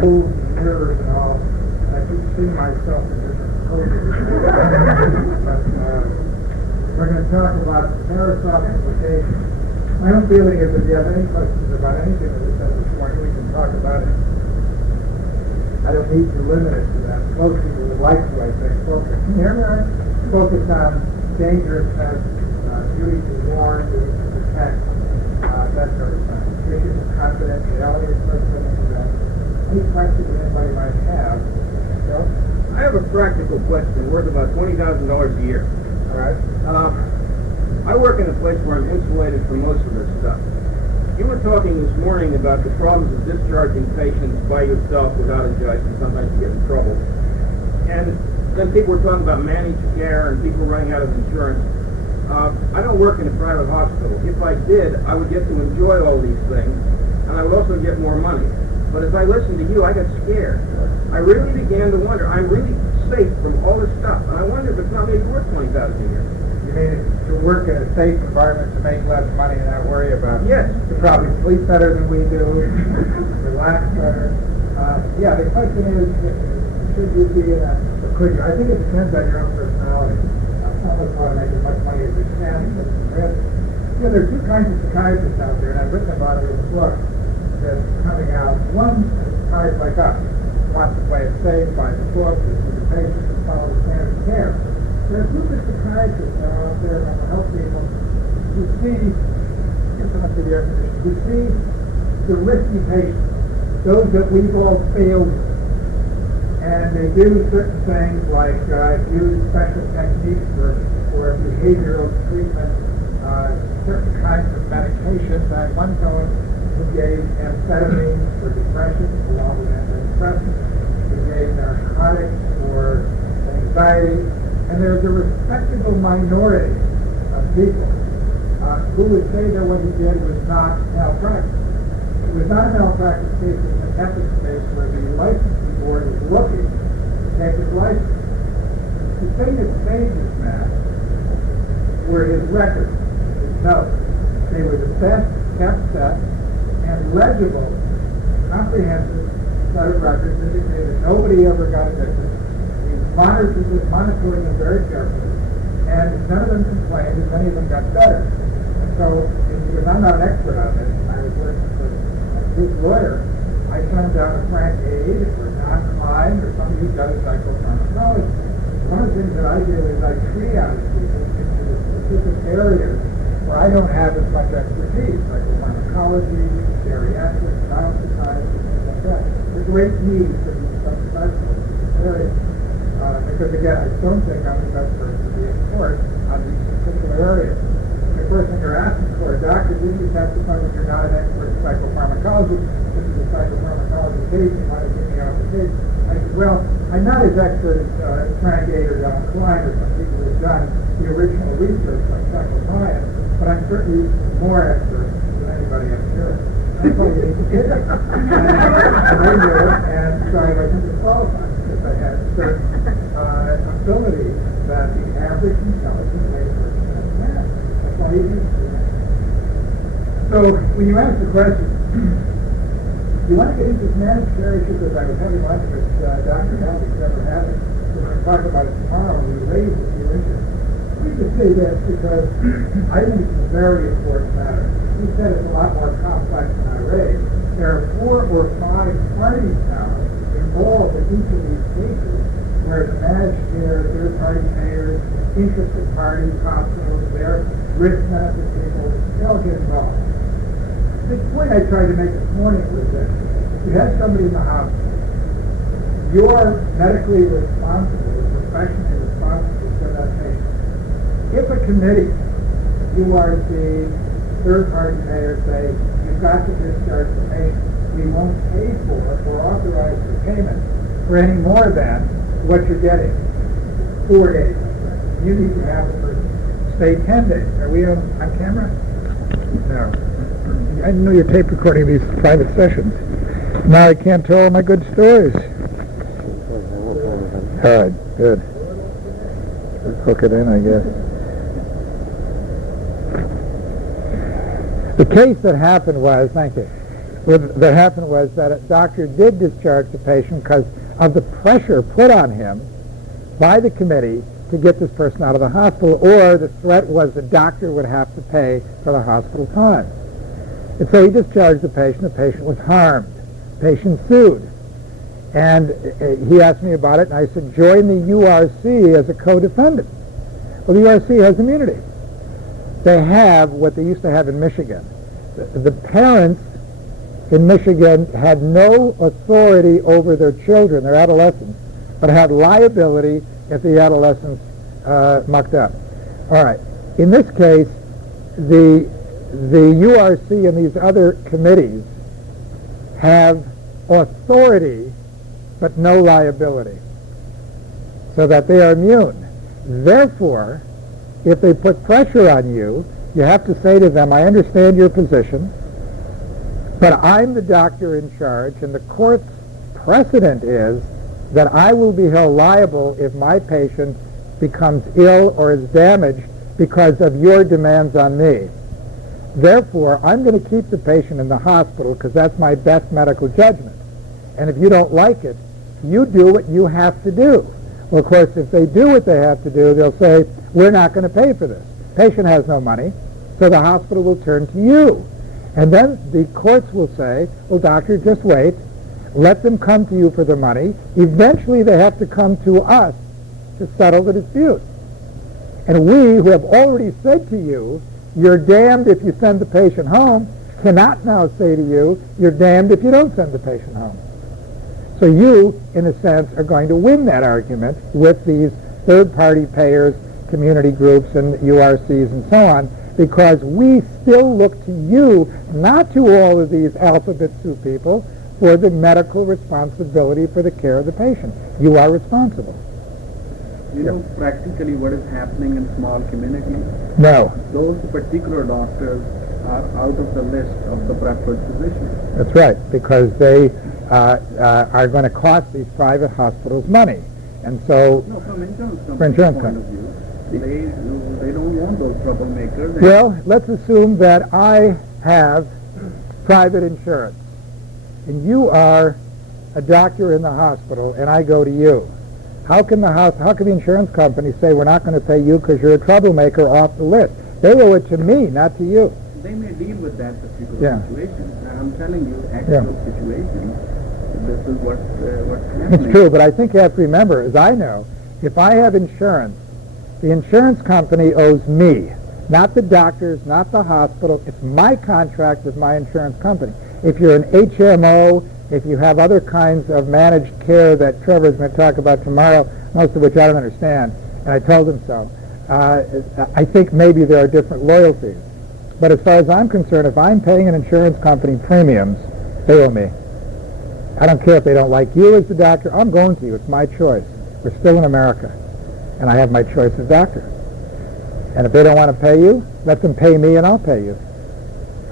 tools and mirrors and all. And I keep seeing myself in different poses. But we're going to talk about Tarasoff implication. My own feeling is if you have any questions about anything that was said this morning, we can talk about it. I don't need to limit it to that. Most people would like to, I think, focus on dangerousness, duty to warn, duty to protect, that sort of thing. Issues of confidentiality, sort of thing like that. Any questions that anybody might have? So, I have a practical question worth about $20,000 a year. all right. I work in a place where I'm insulated from most of this stuff. You were talking this morning about the problems of discharging patients by yourself without a judge, and sometimes you get in trouble. And then people were talking about managed care and people running out of insurance. I don't work in a private hospital. If I did, I would get to enjoy all these things, and I would also get more money. But as I listened to you, I got scared. I really began to wonder, I'm really safe from all this stuff, and I wonder if it's not maybe worth $20,000 a year. You mean to work in a safe environment to make less money and not worry about it? Yes. To probably sleep better than we do, relax better. Yeah, the question is, should you be in a, or could you? I think it depends on your own personality. Some of us want to make as much money as we can, take some risk. You know, there are two kinds of psychiatrists out there, and I've written about it in a book that's coming out. One is psychiatrists like us, wants to play it safe, buy the book, see the patients, and follow the standard of care. There are a group of psychiatrists that are out there, mental health people, who see, who see the risky patients, those that we've all failed with. And they do certain things like use special techniques for behavioral treatment, certain kinds of medications. I had one fellow who gave amphetamines for depression along with antidepressants. He gave narcotics for anxiety. And there's a respectable minority of people who would say that what he did was not malpractice. It was not a malpractice case, it was an ethics case where the licensing board was looking to take his license. The thing that saved this man were his records, his notes. They were the best kept set and legible, comprehensive set of records indicating that nobody ever got addicted. He monitored them very carefully, and none of them complained, and many of them got better. And so, because I'm not an expert on this, I was working for his lawyer, I turned down a Frank Aid or Don Klein or somebody who does psychopharmacology. One of the things that I do is I triage people into the specific areas where I don't have as much expertise, psychopharmacology, geriatrics, child psychiatry, things like that. There's great need for these subspecialists in this area. Because again, I don't think I'm the best person to be in court on these particular areas. The first thing you're asking for, doctor, didn't you testify that you're not an expert in psychopharmacology? This is a psychopharmacology case, you want to get me off the case? I said, well, I'm not as expert as Frank A. or Don Klein or some people who have done the original research like psychoscience, but I'm certainly more expert than anybody up here. That's why you need to get it. And they knew it, and so I wasn't disqualified because I had certain ability that the average intelligent layperson has had. That's all you need to do. So when you ask the question, you want to get into this managed care issue, because I was having lunch with Dr. Hell, who's never had it. We're going to talk about it tomorrow, and we raised a few issues. Let me just say this, because I think it's a very important matter. He said it's a lot more complex than I raised. There are 4 or 5 parties now involved in each of these cases, where the managed care, third-party payers, interested parties, hospitals, their risk benefit people, they all get involved. The point I tried to make this morning was that if you have somebody in the hospital, you're medically responsible, professionally responsible for that patient. If a committee, URC, third-party payers say, you've got to discharge the patient, we won't pay for or authorize the payment for any more than what you're getting. 4 days. You need to have the person stay 10 days. Are we on camera? No. I didn't know you're tape recording these private sessions. Now I can't tell all my good stories. All right, good. Let's hook it in, I guess. The case that happened was, thank you, What happened was that a doctor did discharge the patient because of the pressure put on him by the committee to get this person out of the hospital, or the threat was the doctor would have to pay for the hospital time. And so he discharged the patient was harmed. The patient sued. And he asked me about it, and I said, join the URC as a co-defendant. Well, the URC has immunity. They have what they used to have in Michigan. The parents in Michigan had no authority over their children, their adolescents, but had liability if the adolescents mucked up. All right. In this case, the URC and these other committees have authority but no liability, so that they are immune. Therefore, if they put pressure on you, you have to say to them, I understand your position, but I'm the doctor in charge, and the court's precedent is that I will be held liable if my patient becomes ill or is damaged because of your demands on me. Therefore, I'm going to keep the patient in the hospital because that's my best medical judgment. And if you don't like it, you do what you have to do. Well, of course, if they do what they have to do, they'll say, we're not going to pay for this. Patient has no money, so the hospital will turn to you. And then the courts will say, well, doctor, just wait. Let them come to you for the money. Eventually, they have to come to us to settle the dispute. And we, who have already said to you, you're damned if you send the patient home, cannot now say to you, you're damned if you don't send the patient home. So you, in a sense, are going to win that argument with these third-party payers, community groups, and URCs, and so on, because we still look to you, not to all of these alphabet soup people, for the medical responsibility for the care of the patient. You are responsible. You know practically what is happening in small communities? No. Those particular doctors are out of the list of the preferred physicians. That's right, because they are going to cost these private hospitals money. And so... No, from insurance companies' insurance point of view, they don't want those troublemakers. Well, let's assume that I have private insurance, and you are a doctor in the hospital, and I go to you. How can the insurance company say we're not going to pay you because you're a troublemaker off the list? They owe it to me, not to you. They may deal with that particular situation. I'm telling you, actual situation. This is what's happening. It's true, but I think you have to remember, as I know, if I have insurance, the insurance company owes me, not the doctors, not the hospital. It's my contract with my insurance company. If you're an HMO, if you have other kinds of managed care that Trevor's going to talk about tomorrow, most of which I don't understand, and I told him so, I think maybe there are different loyalties. But as far as I'm concerned, if I'm paying an insurance company premiums, they owe me. I don't care if they don't like you as the doctor. I'm going to you. It's my choice. We're still in America, and I have my choice of doctor. And if they don't want to pay you, let them pay me, and I'll pay you.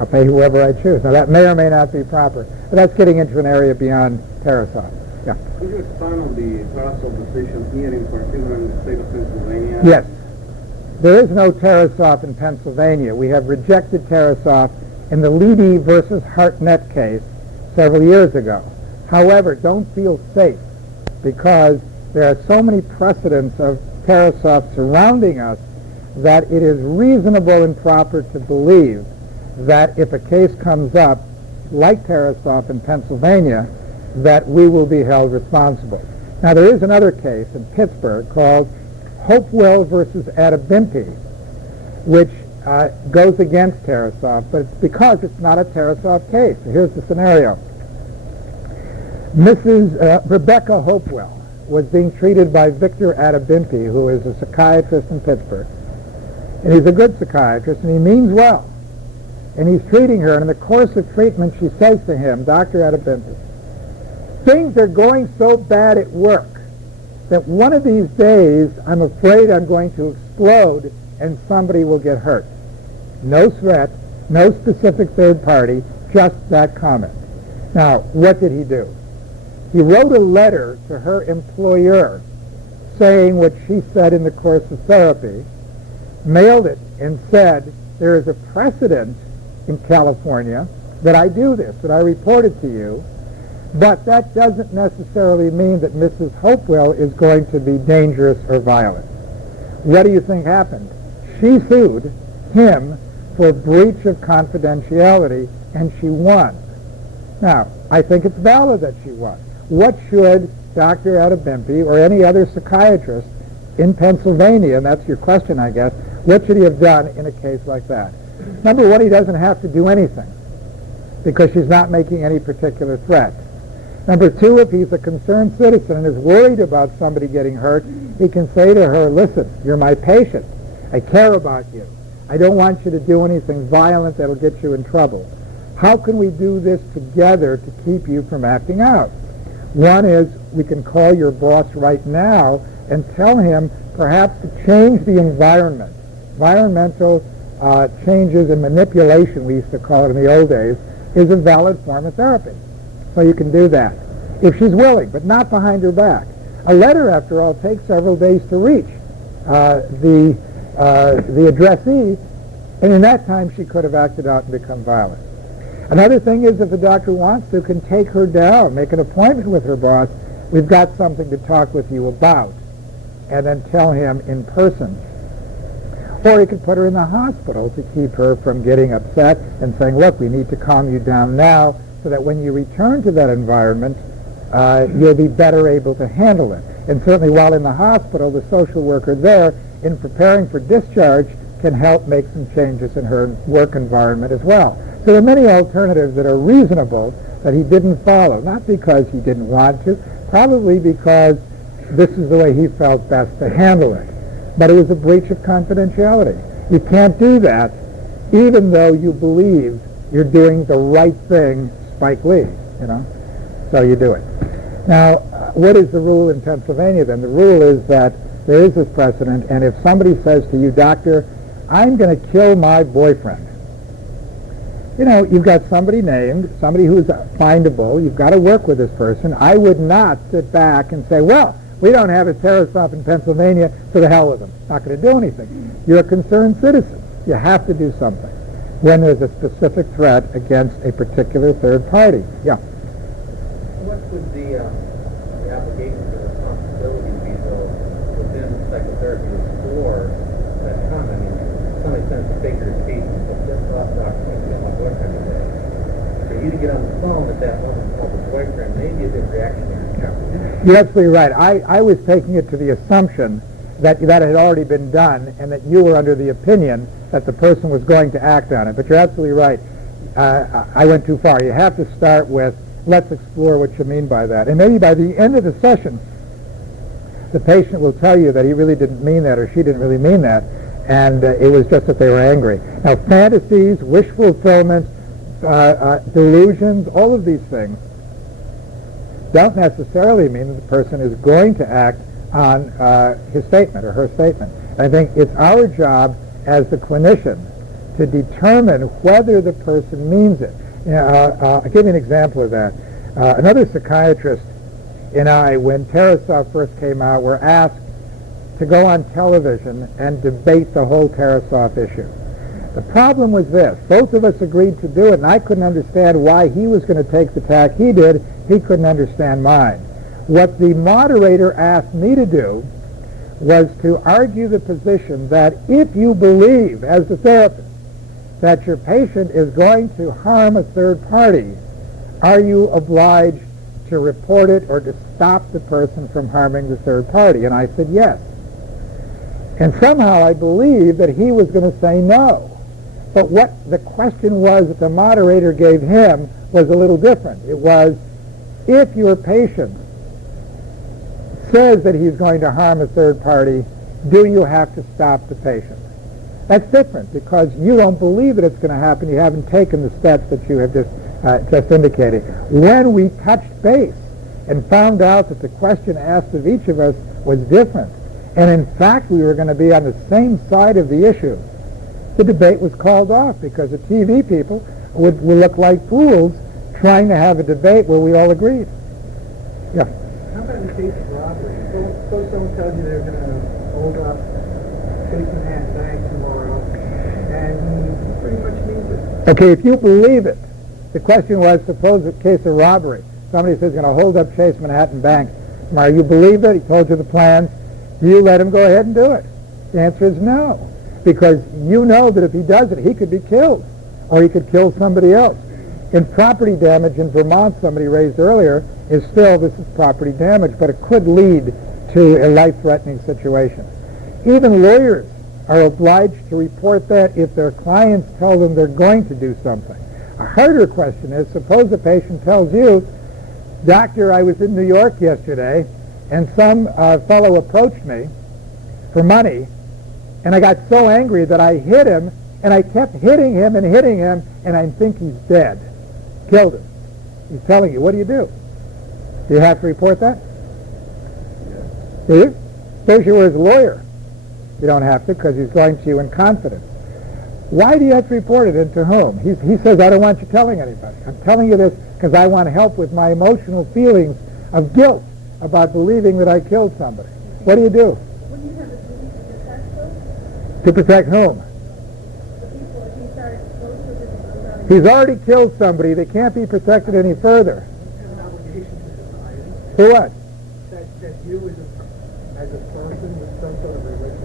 I'll pay whoever I choose. Now, that may or may not be proper, but that's getting into an area beyond Tarasoff. Yeah. Could you expand on the Tarasoff decision here in particular in the state of Pennsylvania? Yes. There is no Tarasoff in Pennsylvania. We have rejected Tarasoff in the Leedy versus Hartnett case several years ago. However, don't feel safe because there are so many precedents of Tarasoff surrounding us that it is reasonable and proper to believe that if a case comes up like Tarasoff in Pennsylvania, that we will be held responsible. Now, there is another case in Pittsburgh called Hopewell versus Adabimpi, which goes against Tarasoff, but it's because it's not a Tarasoff case. So here's the scenario. Mrs. Rebecca Hopewell was being treated by Victor Adabimpi, who is a psychiatrist in Pittsburgh. And he's a good psychiatrist, and he means well. And he's treating her, and in the course of treatment, she says to him, Dr. Adabimpi, things are going so bad at work that one of these days I'm afraid I'm going to explode and somebody will get hurt. No threat, no specific third party, just that comment. Now, what did he do? He wrote a letter to her employer saying what she said in the course of therapy, mailed it, and said there is a precedent in California that I do this, that I report it to you, but that doesn't necessarily mean that Mrs. Hopewell is going to be dangerous or violent. What do you think happened? She sued him for breach of confidentiality, and she won. Now, I think it's valid that she won. What should Dr. Adebimpe or any other psychiatrist in Pennsylvania, and that's your question, I guess, what should he have done in a case like that? Number one, he doesn't have to do anything because she's not making any particular threat. Number two, if he's a concerned citizen and is worried about somebody getting hurt, he can say to her, listen, you're my patient. I care about you. I don't want you to do anything violent that'll get you in trouble. How can we do this together to keep you from acting out? One is we can call your boss right now and tell him perhaps to change the environment. Environmental changes and manipulation, we used to call it in the old days, is a valid form of therapy. So you can do that, if she's willing, but not behind her back. A letter, after all, takes several days to reach the addressee, and in that time she could have acted out and become violent. Another thing is, if the doctor wants to, can take her down, make an appointment with her boss. We've got something to talk with you about, and then tell him in person. Or he could put her in the hospital to keep her from getting upset and saying, look, we need to calm you down now so that when you return to that environment, you'll be better able to handle it. And certainly while in the hospital, the social worker there, in preparing for discharge, can help make some changes in her work environment as well. So there are many alternatives that are reasonable that he didn't follow, not because he didn't want to, probably because this is the way he felt best to handle it. But it was a breach of confidentiality. You can't do that even though you believe you're doing the right thing, Spike Lee, so you do it. Now, what is the rule in Pennsylvania then? The rule is that there is this precedent, and if somebody says to you, doctor, I'm going to kill my boyfriend, you've got somebody named, somebody who's findable, you've got to work with this person. I would not sit back and say, well, we don't have a Tarasoff in Pennsylvania, so the hell with them. Not going to do anything. You're a concerned citizen. You have to do something when there's a specific threat against a particular third party. Yeah. What would the obligations and responsibilities be, though, within psychotherapy to explore that comment? I mean, somebody sends a figure of speech and says, "This thought doctor thinks about my boyfriend today." For you to get on the phone with that woman called the boyfriend may be a bit reactionary. You're absolutely right. I was taking it to the assumption that that had already been done and that you were under the opinion that the person was going to act on it. But you're absolutely right. I went too far. You have to start with, let's explore what you mean by that. And maybe by the end of the session, the patient will tell you that he really didn't mean that or she didn't really mean that, and it was just that they were angry. Now, fantasies, wish fulfillment, delusions, all of these things don't necessarily mean that the person is going to act on his statement or her statement. And I think it's our job as the clinician to determine whether the person means it. I'll give you an example of that. Another psychiatrist and I, when Tarasoff first came out, were asked to go on television and debate the whole Tarasoff issue. The problem was this. Both of us agreed to do it, and I couldn't understand why he was going to take the tack he did. He couldn't understand mine. What the moderator asked me to do was to argue the position that if you believe, as the therapist, that your patient is going to harm a third party, are you obliged to report it or to stop the person from harming the third party? And I said yes. And somehow I believed that he was going to say no. But what the question was that the moderator gave him was a little different. It was, if your patient says that he's going to harm a third party, do you have to stop the patient? That's different because you don't believe that it's going to happen. You haven't taken the steps that you have just indicated. When we touched base and found out that the question asked of each of us was different, and in fact we were going to be on the same side of the issue, the debate was called off because the TV people would look like fools trying to have a debate where we all agreed. Yeah. How about in the case of robbery? Suppose someone tells you they're going to hold up Chase Manhattan Bank tomorrow, and he pretty much means it. Okay, if you believe it, The question was, suppose a case of robbery. Somebody says he's going to hold up Chase Manhattan Bank. Now, you believe it? He told you the plans. Do you let him go ahead and do it? The answer is no, because you know that if he does it, he could be killed, or he could kill somebody else. In property damage in Vermont, somebody raised earlier, is still, this is property damage, but it could lead to a life-threatening situation. Even lawyers are obliged to report that if their clients tell them they're going to do something. A harder question is, suppose a patient tells you, "Doctor, I was in New York yesterday, and some fellow approached me for money, and I got so angry that I hit him, and I kept hitting him, and I think he's dead. Killed him." He's telling you. What do? Do you have to report that? Do you? Suppose you were his lawyer. You don't have to, because he's going to you in confidence. Why do you have to report it, and to whom? He says, "I don't want you telling anybody. I'm telling you this because I want help with my emotional feelings of guilt about believing that I killed somebody." What do? Wouldn't you have a duty to protect those? To protect whom? The people, if he started close with it, He's already killed somebody. They can't be protected any further. have an obligation to society, For what? that you as a person with some sort of religious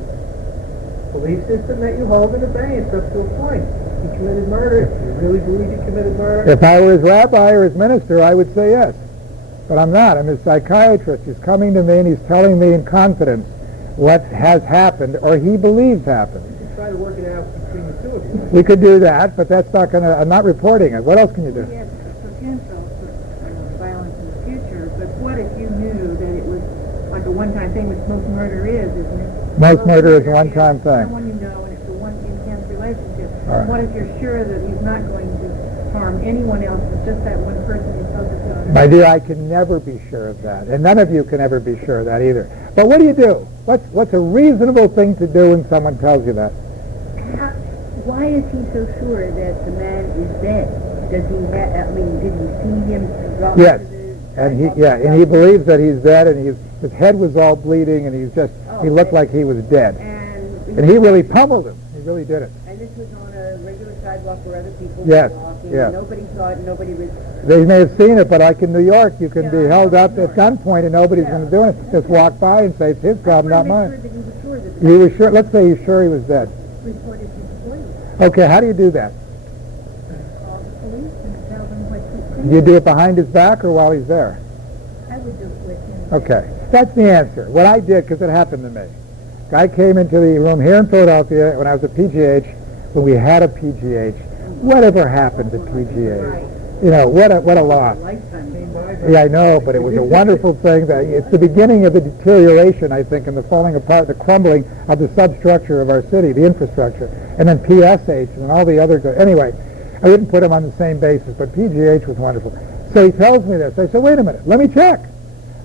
belief system that you hold in abeyance up to a point. He committed murder. Do you really believe he committed murder? If I were his rabbi or his minister, I would say yes. But I'm not. I'm his psychiatrist. He's coming to me and he's telling me in confidence what has happened or he believes happened. You can try to work it out between the two of you. We could do that, but that's not going to, I'm not reporting it. What else can you do? Yes, potential for violence in the future, but what if you knew that it was like a one-time thing, which most murder is, isn't it? Most murder is a one-time thing. Someone you know, and it's a one intense relationship. All right. What if you're sure that he's not going to harm anyone else, it's just that one person he's focused on? My dear, I can never be sure of that, and none of you can ever be sure of that either. But what do? What's a reasonable thing to do when someone tells you that? Why is he so sure that the man is dead? Does he have, did he see him drop Yes. to the And he believes that he's dead, and his head was all bleeding, and he looked like he was dead. And he really pummeled him. He really did it. And this was on a regular sidewalk where other people Yes, were walking. yes. Nobody saw it, nobody was... They may have seen it, but like in New York, you can be held up at gunpoint, and nobody's going to do anything. Just walk by and say, "It's his problem, not mine." That he was sure that the He was sure. Let's say he's sure he was dead. reported to the police. Okay, how do you do that? Call the police and tell them what he Do you do it behind his back or while he's there? I would do it with him. Okay, that's the answer. What I did, because it happened to me. Guy came into the room here in Philadelphia when I was at PGH, when we had a PGH. Whatever happened to PGH? You know, what a loss. Yeah, I know, but it was a wonderful thing. That it's the beginning of the deterioration, I think, and the falling apart, the crumbling of the substructure of our city, the infrastructure, and then PSH and all the other. Anyway, I wouldn't put them on the same basis, but PGH was wonderful. So he tells me this. I said, "Wait a minute, let me check."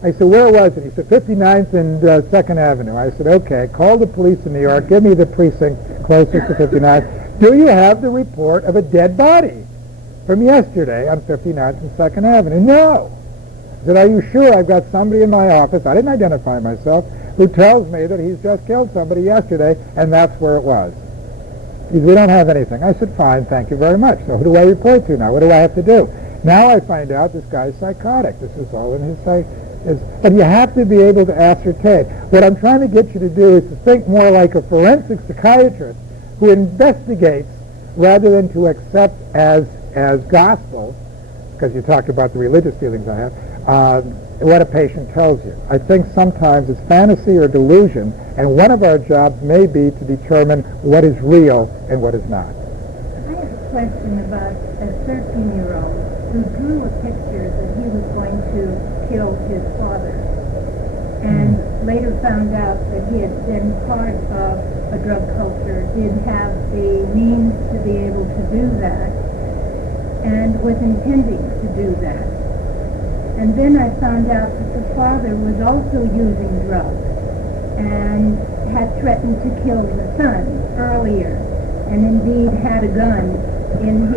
I said, "Where was it?" He said, 59th and 2nd Avenue. I said, "Okay, call the police in New York. Give me the precinct closest to 59th. Do you have the report of a dead body from yesterday on 59th and 2nd Avenue?" "No." I said, "Are you sure? I've got somebody in my office," I didn't identify myself, "who tells me that he's just killed somebody yesterday, and that's where it was." He said, "We don't have anything." I said, "Fine, thank you very much. So who do I report to now? What do I have to do?" Now I find out this guy's psychotic. This is all in his but you have to be able to ascertain. What I'm trying to get you to do is to think more like a forensic psychiatrist who investigates rather than to accept as gospel, because you talked about the religious feelings I have, what a patient tells you. I think sometimes it's fantasy or delusion, and one of our jobs may be to determine what is real and what is not. I have a question about a 13-year-old who drew a picture that he was going to kill his father, and later found out that he had been part of a drug culture, did have the means to be able to do that, and was intending to do that. And then I found out that the father was also using drugs and had threatened to kill the son earlier, and indeed had a gun in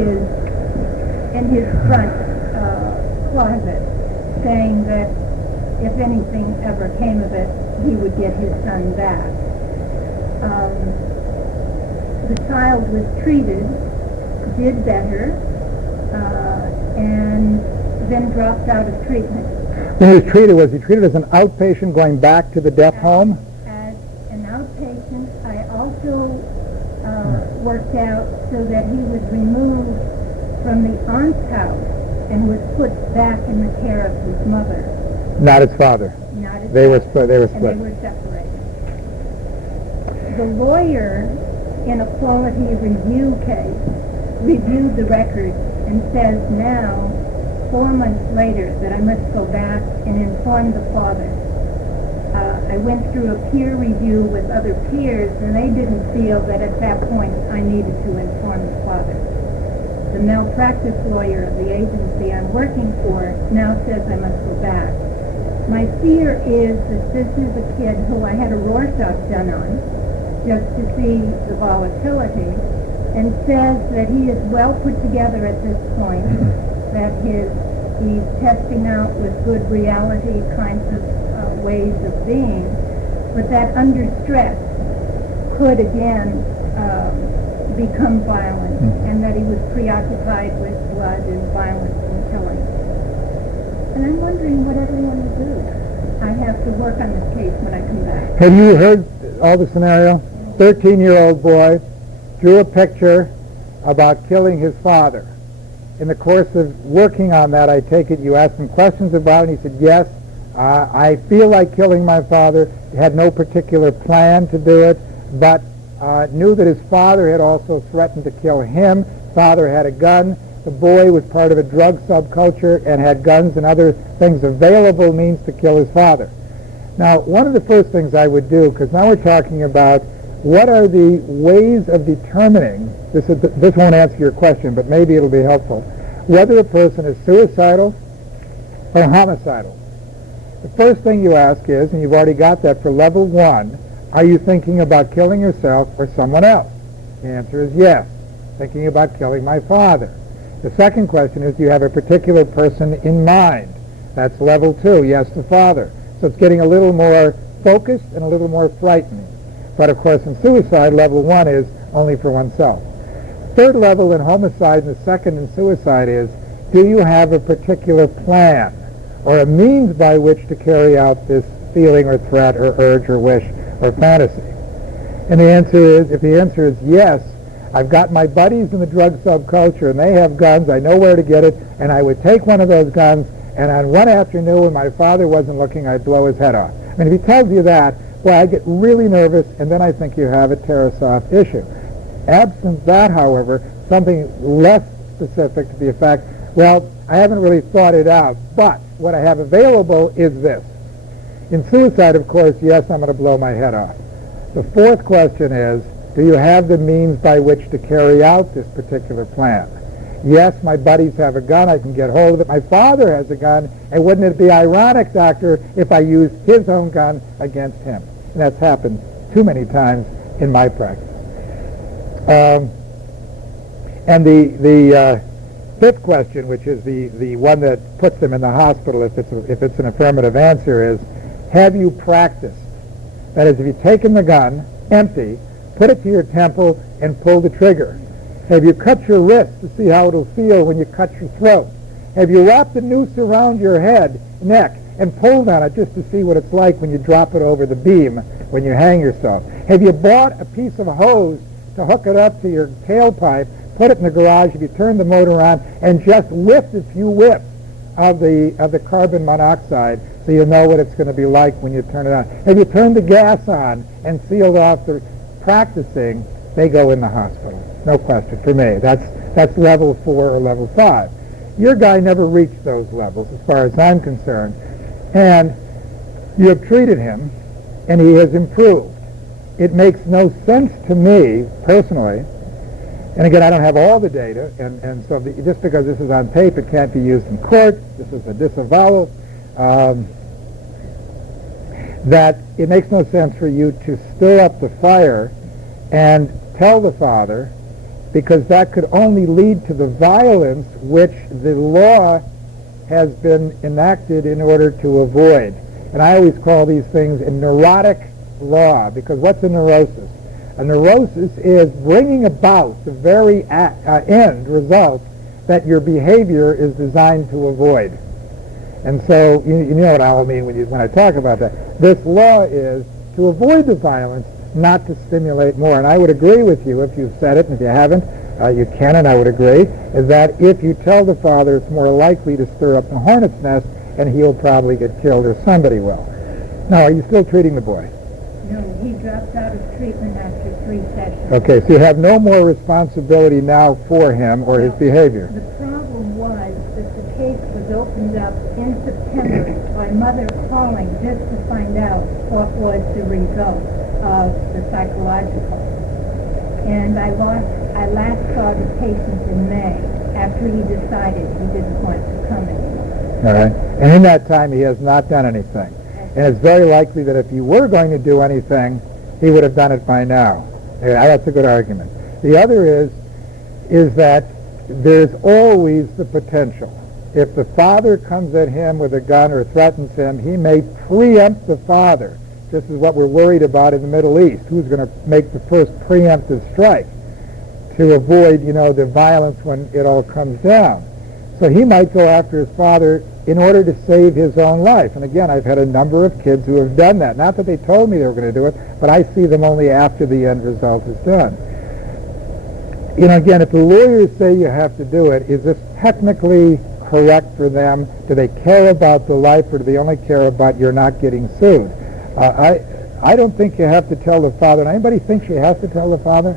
his front closet, saying that if anything ever came of it, he would get his son back. The child was treated, did better, and then dropped out of treatment. When he was he treated as an outpatient going back to the death home? As an outpatient, I also worked out so that he was removed from the aunt's house and was put back in the care of his mother. Not his father. Not his They were father. split. They were And they split. were separated. The lawyer in a quality review case reviewed the records and says now, 4 months later, that I must go back and inform the father. I went through a peer review with other peers, and they didn't feel that at that point I needed to inform the father. The malpractice lawyer of the agency I'm working for now says I must go back. My fear is that this is a kid who I had a Rorschach done on, just to see the volatility, and says that he is well put together at this point, that he's testing out with good reality kinds of ways of being, but that under stress could again become violent, and that he was preoccupied with blood and violence and killing. And I'm wondering what everyone will do. I have to work on this case when I come back. Have you heard all the scenario? 13-year-old boy drew a picture about killing his father. In the course of working on that, I take it you asked him questions about it, and he said, yes, I feel like killing my father. He had no particular plan to do it, but knew that his father had also threatened to kill him. Father had a gun. The boy was part of a drug subculture and had guns and other things available means to kill his father. Now, one of the first things I would do, because now we're talking about what are the ways of determining, this won't answer your question, but maybe it'll be helpful, whether a person is suicidal or homicidal. The first thing you ask is, and you've already got that for level 1, are you thinking about killing yourself or someone else? The answer is yes, thinking about killing my father. The second question is, do you have a particular person in mind? That's level 2, yes to father. So it's getting a little more focused and a little more frightening. But of course in suicide, level 1 is only for oneself. Third level in homicide and the second in suicide is, do you have a particular plan or a means by which to carry out this feeling or threat or urge or wish or fantasy? And the answer is, if the answer is yes, I've got my buddies in the drug subculture and they have guns, I know where to get it, and I would take one of those guns and on one afternoon when my father wasn't looking, I'd blow his head off. I mean, if he tells you that, well, I get really nervous, and then I think you have a Tarasoff issue. Absent that, however, something less specific to the effect, well, I haven't really thought it out, but what I have available is this. In suicide, of course, yes, I'm going to blow my head off. The fourth question is, do you have the means by which to carry out this particular plan? Yes, my buddies have a gun, I can get hold of it. My father has a gun, and wouldn't it be ironic, doctor, if I used his own gun against him? And that's happened too many times in my practice. And the fifth question, which is the one that puts them in the hospital if it's an affirmative answer, is, have you practiced? That is, have you taken the gun, empty, put it to your temple, and pull the trigger? Have you cut your wrist to see how it'll feel when you cut your throat? Have you wrapped a noose around your neck, and pulled on it just to see what it's like when you drop it over the beam when you hang yourself? Have you bought a piece of hose to hook it up to your tailpipe, put it in the garage, have you turned the motor on, and just whipped a few whiffs of the carbon monoxide so you know what it's going to be like when you turn it on? Have you turned the gas on and sealed off the practicing? They go in the hospital. No question, for me. That's level 4 or level 5. Your guy never reached those levels as far as I'm concerned. And you have treated him, and he has improved. It makes no sense to me, personally, and again, I don't have all the data, and so just because this is on tape, it can't be used in court. This is a disavowal. That it makes no sense for you to stir up the fire and tell the father, because that could only lead to the violence which the law has been enacted in order to avoid. And I always call these things a neurotic law, because what's a neurosis? A neurosis is bringing about the very end result that your behavior is designed to avoid. And so you know what I'll mean when I talk about that. This law is to avoid the violence, not to stimulate more. And I would agree with you if you've said it, and if you haven't, you can, and I would agree, is that if you tell the father, it's more likely to stir up the hornet's nest, and he'll probably get killed or somebody will. Now, are you still treating the boy? No, he dropped out of treatment after 3 sessions. Okay, so you have no more responsibility now for him or his behavior. The problem was that the case was opened up in September by mother calling just to find out what was the result of the psychological. And I last saw the patient in May after he decided he didn't want to come anymore. All right, and in that time he has not done anything. And it's very likely that if he were going to do anything, he would have done it by now. Yeah, that's a good argument. The other is that there's always the potential. If the father comes at him with a gun or threatens him, he may preempt the father. This is what we're worried about in the Middle East. Who's going to make the first preemptive strike to avoid, the violence when it all comes down? So he might go after his father in order to save his own life. And again, I've had a number of kids who have done that. Not that they told me they were going to do it, but I see them only after the end result is done. Again, if the lawyers say you have to do it, is this technically correct for them? Do they care about the life, or do they only care about you're not getting sued? I don't think you have to tell the father. And anybody thinks you have to tell the father?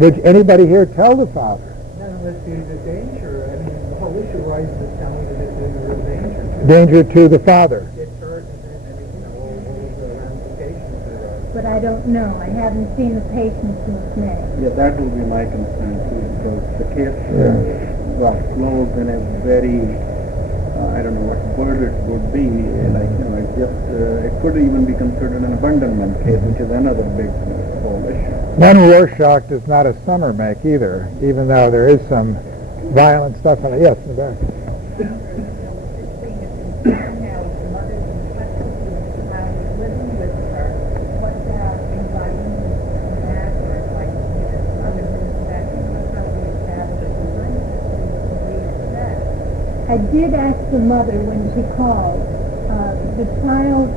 Did anybody here tell the father? Not unless there's a danger. I mean, the whole issue rises with telling that there's a real danger. Danger to the father. Get hurt and then, all the ramifications are... But I don't know. I haven't seen the patient since May. Yeah, that will be my concern too, because the case was closed in a very, I don't know what word it would be, it could even be considered an abandonment case, which is another big whole issue. One Rorschach does not a summer make either, even though there is some violent stuff in it. Yes, in the back. I did ask the mother when she called. The child,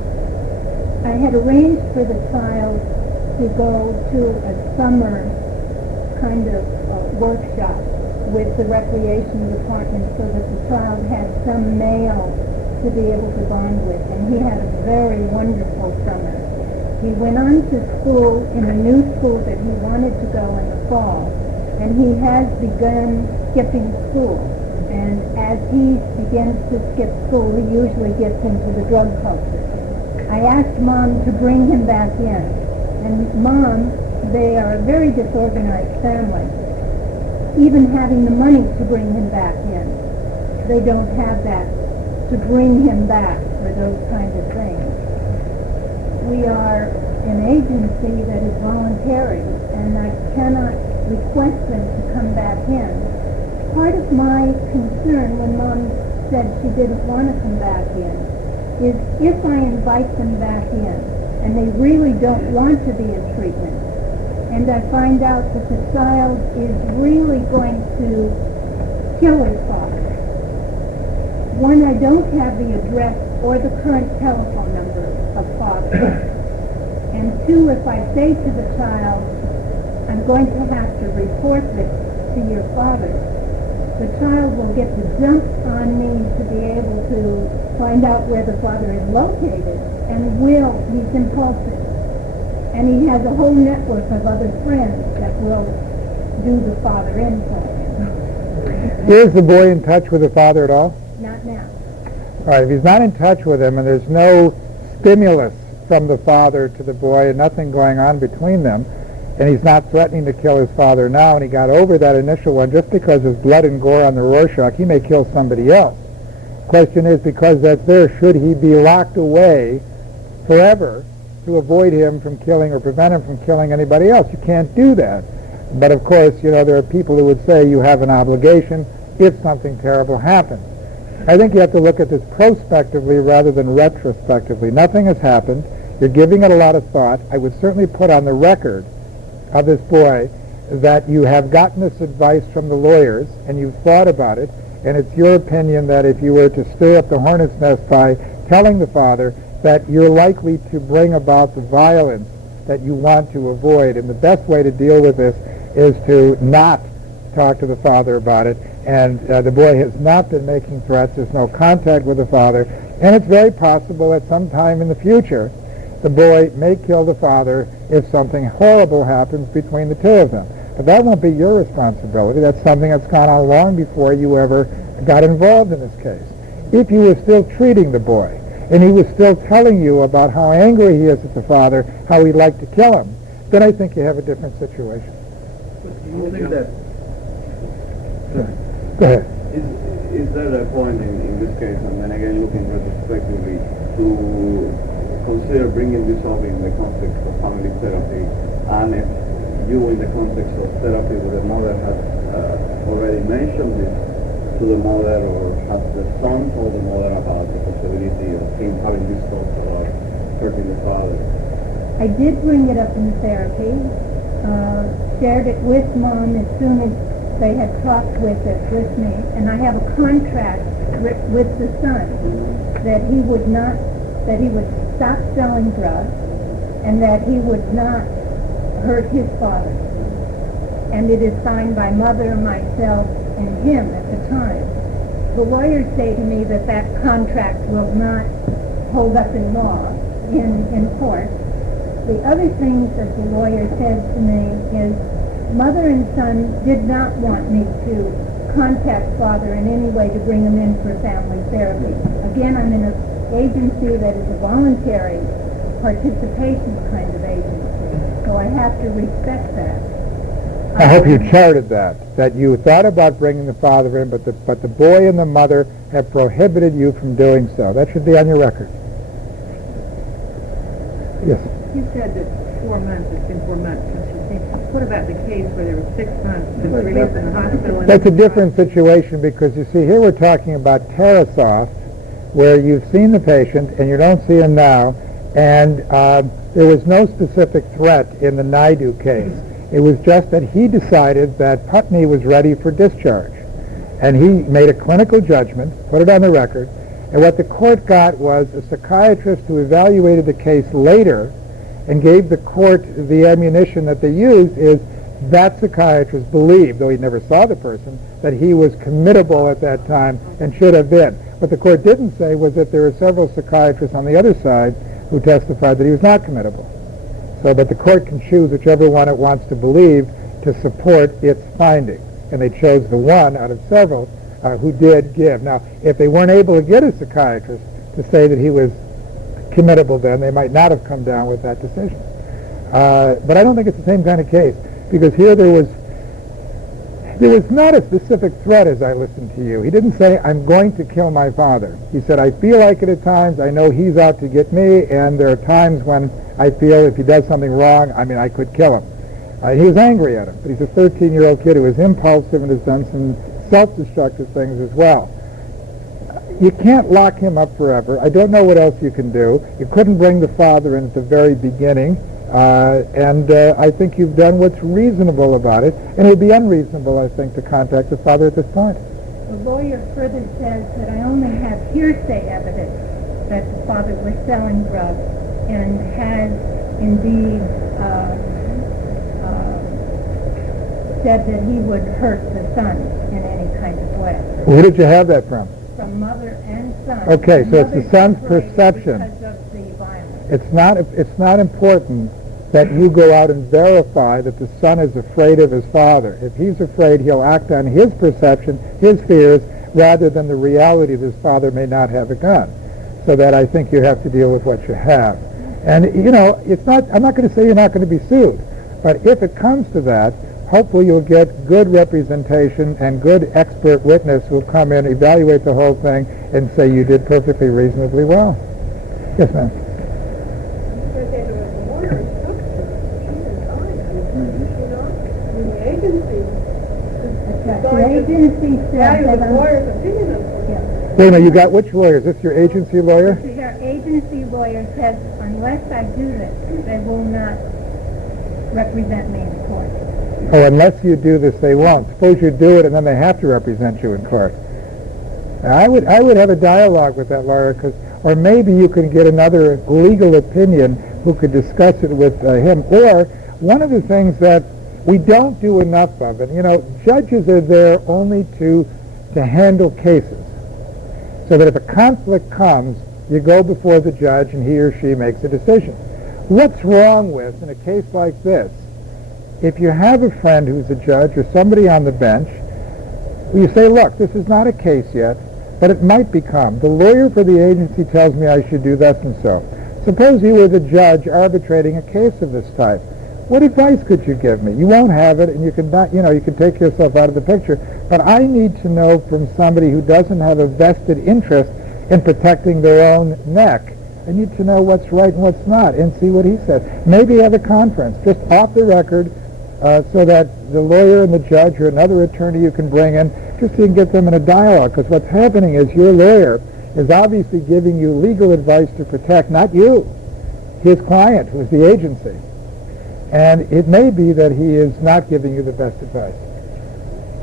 I had arranged for the child to go to a summer kind of workshop with the recreation department so that the child had some male to be able to bond with. And he had a very wonderful summer. He went on to school in a new school that he wanted to go in the fall. And he has begun skipping school. And as he begins to skip school, he usually gets into the drug culture. I asked Mom to bring him back in. And Mom, they are a very disorganized family. Even having the money to bring him back in, they don't have that to bring him back for those kinds of things. We are an agency that is voluntary, and I cannot request them to come back in. Part of my concern when Mom said she didn't want to come back in is if I invite them back in and they really don't want to be in treatment, and I find out that the child is really going to kill his father. One, I don't have the address or the current telephone number of father. And two, if I say to the child, I'm going to have to report this to your father, the child will get the jump on me to be able to find out where the father is located, and he's impulsive. And he has a whole network of other friends that will do the father in for him. Is the boy in touch with the father at all? Not now. All right, if he's not in touch with him and there's no stimulus from the father to the boy and nothing going on between them, and he's not threatening to kill his father now, and he got over that initial one, just because there's blood and gore on the Rorschach, he may kill somebody else. Question is, because that's there, should he be locked away forever to avoid him from killing or prevent him from killing anybody else? You can't do that. But of course, there are people who would say you have an obligation if something terrible happens. I think you have to look at this prospectively rather than retrospectively. Nothing has happened. You're giving it a lot of thought. I would certainly put on the record of this boy that you have gotten this advice from the lawyers and you've thought about it, and it's your opinion that if you were to stir up the hornet's nest by telling the father that you're likely to bring about the violence that you want to avoid, and the best way to deal with this is to not talk to the father about it, and the boy has not been making threats, there's no contact with the father, and it's very possible that sometime in the future the boy may kill the father if something horrible happens between the two of them. But that won't be your responsibility. That's something that's gone on long before you ever got involved in this case. If you were still treating the boy, and he was still telling you about how angry he is at the father, how he'd like to kill him, then I think you have a different situation. Do you think that Go ahead. is there a point in this case, and then again looking retrospectively, to consider bringing this up in the context of family therapy, and if you in the context of therapy with the mother has already mentioned this to the mother, or has the son told the mother about the possibility of him having these thoughts about hurting the father? I did bring it up in therapy, shared it with Mom as soon as they had talked with me, and I have a contract with the son that he would stop selling drugs and that he would not hurt his father. And it is signed by Mother, myself, and him at the time. The lawyers say to me that that contract will not hold up in law, in court. The other things that the lawyer said to me is Mother and son did not want me to contact father in any way to bring him in for family therapy. Again, I'm in an agency that is a voluntary participation kind of agency, so I have to respect that. I hope you charted that you thought about bringing the father in, but the boy and the mother have prohibited you from doing so. That should be on your record. Yes. You said that 4 months, it's been 4 months since you came. What about the case where there was 6 months since released in the hospital? That's a different situation, because you see, here we're talking about Tarasoff, where you've seen the patient and you don't see him now, and there was no specific threat in the Naidu case. It was just that he decided that Putney was ready for discharge, and he made a clinical judgment, put it on the record, and what the court got was a psychiatrist who evaluated the case later and gave the court the ammunition that they used is that psychiatrist believed, though he never saw the person, that he was committable at that time and should have been. What the court didn't say was that there were several psychiatrists on the other side who testified that he was not committable. So, but the court can choose whichever one it wants to believe to support its finding. And they chose the one out of several who did give. Now, if they weren't able to get a psychiatrist to say that he was committable then, they might not have come down with that decision. But I don't think it's the same kind of case, because here there was not a specific threat as I listened to you. He didn't say, I'm going to kill my father. He said, I feel like it at times, I know he's out to get me, and there are times when I feel if he does something wrong, I could kill him. He was angry at him, but he's a 13-year-old kid who is impulsive and has done some self-destructive things as well. You can't lock him up forever. I don't know what else you can do. You couldn't bring the father in at the very beginning, and I think you've done what's reasonable about it, and it would be unreasonable, I think, to contact the father at this point. The lawyer further says that I only have hearsay evidence that the father was selling drugs and has indeed said that he would hurt the son in any kind of way. Where did you have that from? From mother and son. Okay, so it's the Mother son's separated perception. Because of the violence. It's not important that you go out and verify that the son is afraid of his father. If he's afraid, he'll act on his perception, his fears, rather than the reality that his father may not have a gun. So that I think you have to deal with what you have. And, I'm not going to say you're not going to be sued, but if it comes to that, hopefully you'll get good representation and good expert witness who will come in, evaluate the whole thing, and say you did perfectly reasonably well. Yes, ma'am. The agency said that Wait a minute, you got which lawyer? Is this your agency lawyer? Their agency lawyer says unless I do this, they will not represent me in court. Oh, unless you do this, they won't. Suppose you do it and then they have to represent you in court. Now, I would have a dialogue with that lawyer, or maybe you can get another legal opinion who could discuss it with him. Or one of the things that we don't do enough of, and judges are there only to handle cases, so that if a conflict comes, you go before the judge and he or she makes a decision. What's wrong with, in a case like this, if you have a friend who's a judge or somebody on the bench, you say, look, this is not a case yet, but it might become. The lawyer for the agency tells me I should do thus and so. Suppose you were the judge arbitrating a case of this type. What advice could you give me? You won't have it, and you can not, you can take yourself out of the picture. But I need to know from somebody who doesn't have a vested interest in protecting their own neck. I need to know what's right and what's not, and see what he says. Maybe have a conference, just off the record, so that the lawyer and the judge or another attorney you can bring in, just so you can get them in a dialogue. Because what's happening is your lawyer is obviously giving you legal advice to protect, not you, his client, who is the agency. And it may be that he is not giving you the best advice.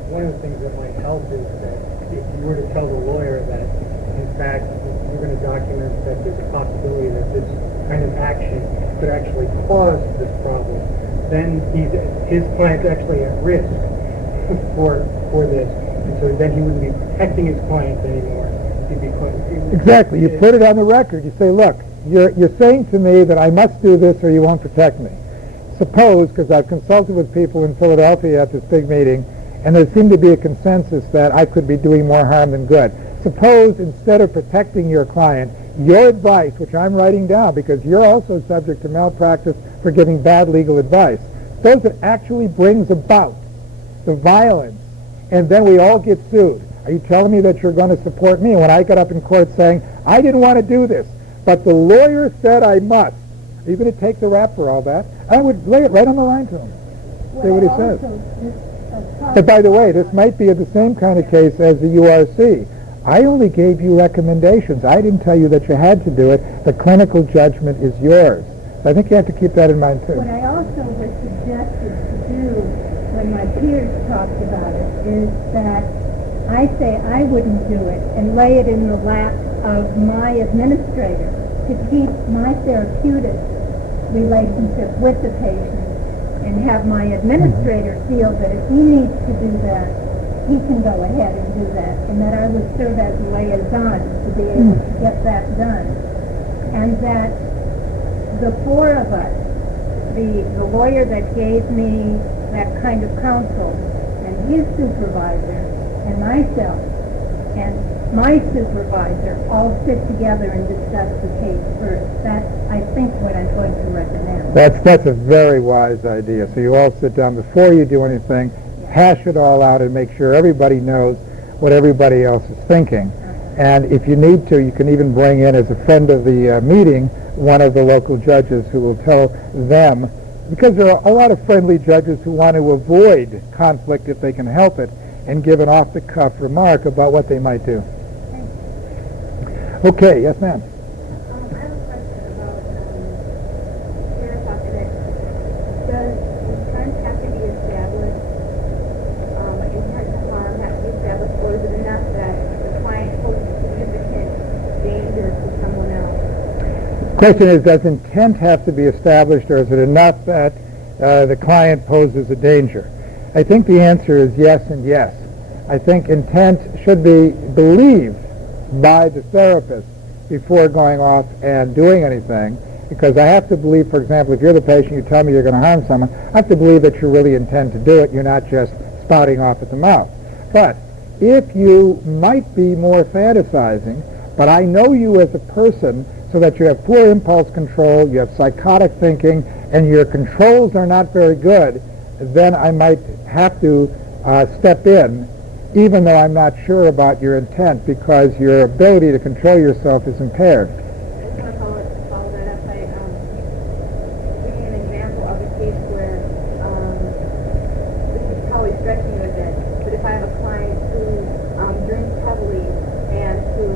One of the things that might help is that if you were to tell the lawyer that, in fact, you're going to document that there's a possibility that this kind of action could actually cause this problem, then his client's actually at risk for this. And so then he wouldn't be protecting his clients anymore. Exactly. You put it on the record. You say, look, you're saying to me that I must do this or you won't protect me. Suppose, because I've consulted with people in Philadelphia at this big meeting, and there seemed to be a consensus that I could be doing more harm than good. Suppose instead of protecting your client, your advice, which I'm writing down because you're also subject to malpractice for giving bad legal advice, suppose it actually brings about the violence, and then we all get sued. Are you telling me that you're going to support me? And when I got up in court saying, I didn't want to do this, but the lawyer said I must, are you going to take the rap for all that? I would lay it right on the line to him. See what he says. But by the way, this might be the same kind of case as the URC. I only gave you recommendations. I didn't tell you that you had to do it. The clinical judgment is yours. So I think you have to keep that in mind, too. What I also was suggested to do when my peers talked about it is that I say I wouldn't do it and lay it in the lap of my administrator to keep my therapeutic relationship with the patient, and have my administrator feel that if he needs to do that, he can go ahead and do that, and that I would serve as a liaison to be able to get that done. And that the four of us, the lawyer that gave me that kind of counsel, and his supervisor, and myself, and my supervisor, all sit together and discuss the case first. That's, I think, what I'm going to recommend. That's a very wise idea. So you all sit down before you do anything, hash it all out, and make sure everybody knows what everybody else is thinking. And if you need to, you can even bring in, as a friend of the meeting, one of the local judges who will tell them, because there are a lot of friendly judges who want to avoid conflict if they can help it, and give an off-the-cuff remark about what they might do. Okay, yes, ma'am. I have a question about Tarasoff, and does intent have to be established? Intent to harm have to be established, or is it enough that the client poses significant danger to someone else? The question is, does intent have to be established, or is it enough that the client poses a danger? I think the answer is yes and yes. I think intent should be believed by the therapist before going off and doing anything, because I have to believe, for example, if you're the patient, you tell me you're going to harm someone, I have to believe that you really intend to do it. You're not just spouting off at the mouth. But if you might be more fantasizing, but I know you as a person so that you have poor impulse control, you have psychotic thinking, and your controls are not very good, then I might have to step in, even though I'm not sure about your intent, because your ability to control yourself is impaired. I just want to follow that up by giving an example of a case where this is probably stretching you a bit, but if I have a client who drinks heavily and who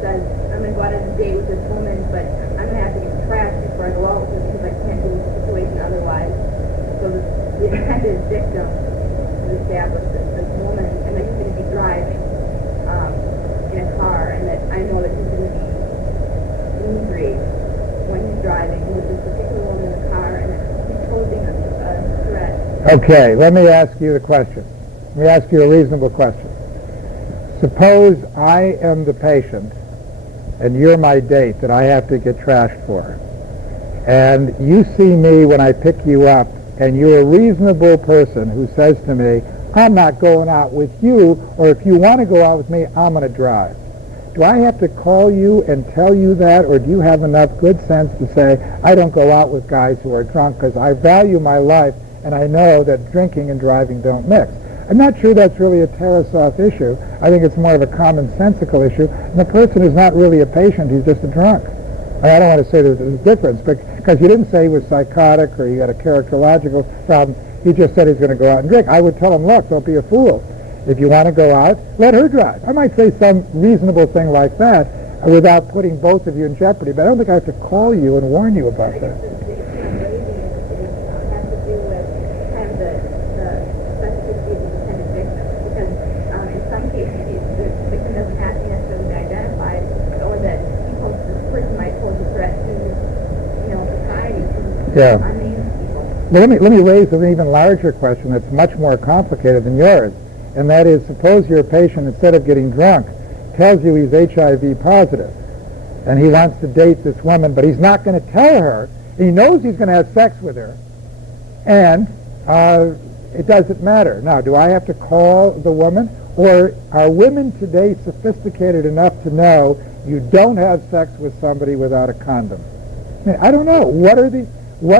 says, I'm going to go out on a date with this woman, but I'm going to have to get trashed before I go out with her because I can't do the situation otherwise. So the intent is victim to establish that this woman, and that he's going to be driving in a car, and that I know that he's going to be angry when he's driving with this particular woman in the car, and that he's posing a threat. Okay, let me ask you the question. Let me ask you a reasonable question. Suppose I am the patient and you're my date that I have to get trashed for. And you see me when I pick you up, and you're a reasonable person who says to me, I'm not going out with you, or if you want to go out with me, I'm going to drive. Do I have to call you and tell you that, or do you have enough good sense to say, I don't go out with guys who are drunk because I value my life and I know that drinking and driving don't mix? I'm not sure that's really a Tarasoff issue. I think it's more of a commonsensical issue. And the person is not really a patient, he's just a drunk. I don't want to say there's a difference, because you didn't say he was psychotic or he had a characterological problem. He just said he's going to go out and drink. I would tell him, look, don't be a fool. If you want to go out, let her drive. I might say some reasonable thing like that without putting both of you in jeopardy, but I don't think I have to call you and warn you about that. Has to do with kind of the specificity of the dependent victim, because in some cases the victim doesn't have to necessarily be identified, or that this person might pose a threat to society, to unnamed people. Well, let me raise an even larger question that's much more complicated than yours, and that is, suppose your patient, instead of getting drunk, tells you he's HIV positive, and he wants to date this woman, but he's not going to tell her. He knows he's going to have sex with her, and it doesn't matter. Now, do I have to call the woman, or are women today sophisticated enough to know you don't have sex with somebody without a condom? I mean, I don't know. What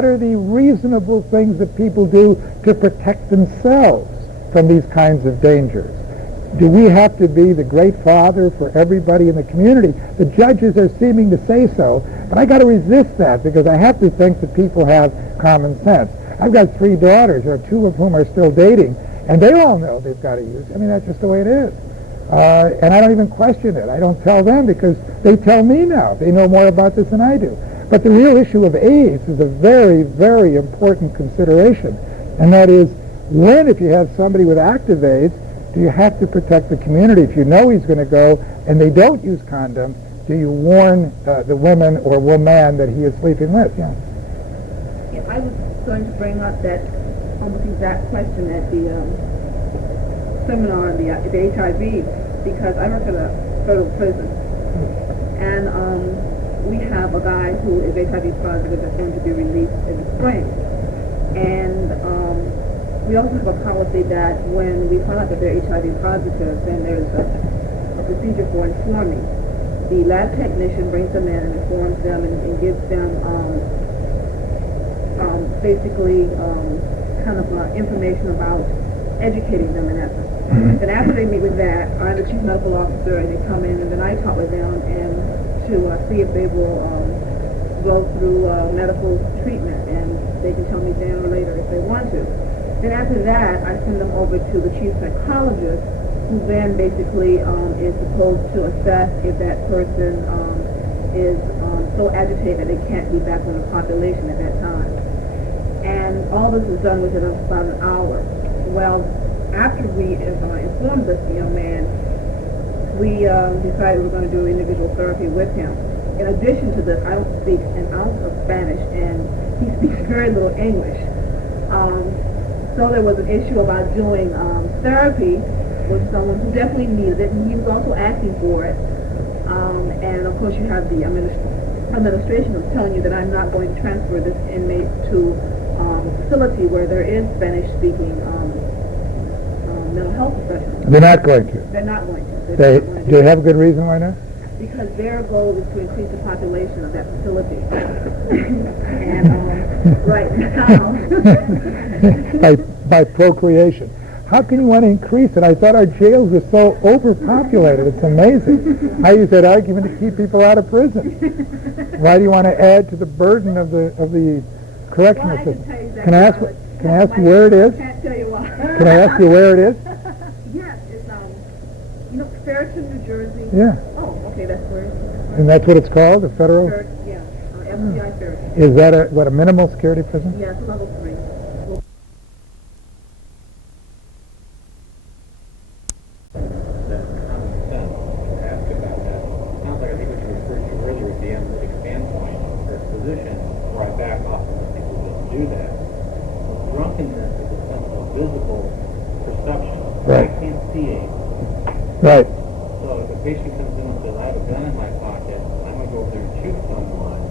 are the reasonable things that people do to protect themselves from these kinds of dangers? Do we have to be the great father for everybody in the community? The judges are seeming to say so, but I got to resist that, because I have to think that people have common sense. I've got 3 daughters, two of whom are still dating, and they all know they've got to use. I mean, that's just the way it is. And I don't even question it. I don't tell them, because they tell me now. They know more about this than I do. But the real issue of AIDS is a very, very important consideration, and that is, if you have somebody with active AIDS, do you have to protect the community? If you know he's going to go and they don't use condoms, do you warn the women or woman that he is sleeping with? Yeah. Yeah, I was going to bring up that almost exact question at the seminar on the HIV, because I work at a federal prison, and we have a guy who is HIV positive that's going to be released in the spring, and we also have a policy that when we find out that they're HIV positive, then there's a procedure for informing. The lab technician brings them in and informs them and gives them basically kind of information about educating them in essence. And after they meet with that, I'm the chief medical officer, and they come in, and then I talk with them and to see if they will go through medical treatment, and they can tell me then or later if they want to. Then after that, I send them over to the chief psychologist, who then basically is supposed to assess if that person is so agitated they can't be back on the population at that time. And all this is done within about an hour. Well, after we informed this young man, we decided we were going to do individual therapy with him. In addition to this, I don't speak an ounce of Spanish, and he speaks very little English. So there was an issue about doing therapy with someone who definitely needed it, and he was also asking for it. And of course you have the administration who's telling you that I'm not going to transfer this inmate to a facility where there is Spanish-speaking mental health professionals. They're not going to. They're not going to. Do they have a good reason why not? Because their goal is to increase the population of that facility. And right now... by procreation. How can you want to increase it? I thought our jails were so overpopulated. It's amazing. I use that argument to keep people out of prison. Why do you want to add to the burden of the correctional system? Can I ask you where it is? Can't tell you why. Can I ask you where it is? Yes, it's Ferriton, New Jersey. Yeah. Oh, okay, that's where it is. And that's what it's called, the federal? Yeah, FBI Ferriton. Is that a minimal security prison? Yes, level 3. Right. So if a patient comes in and says, I have a gun in my pocket, I'm going to go over there and shoot someone,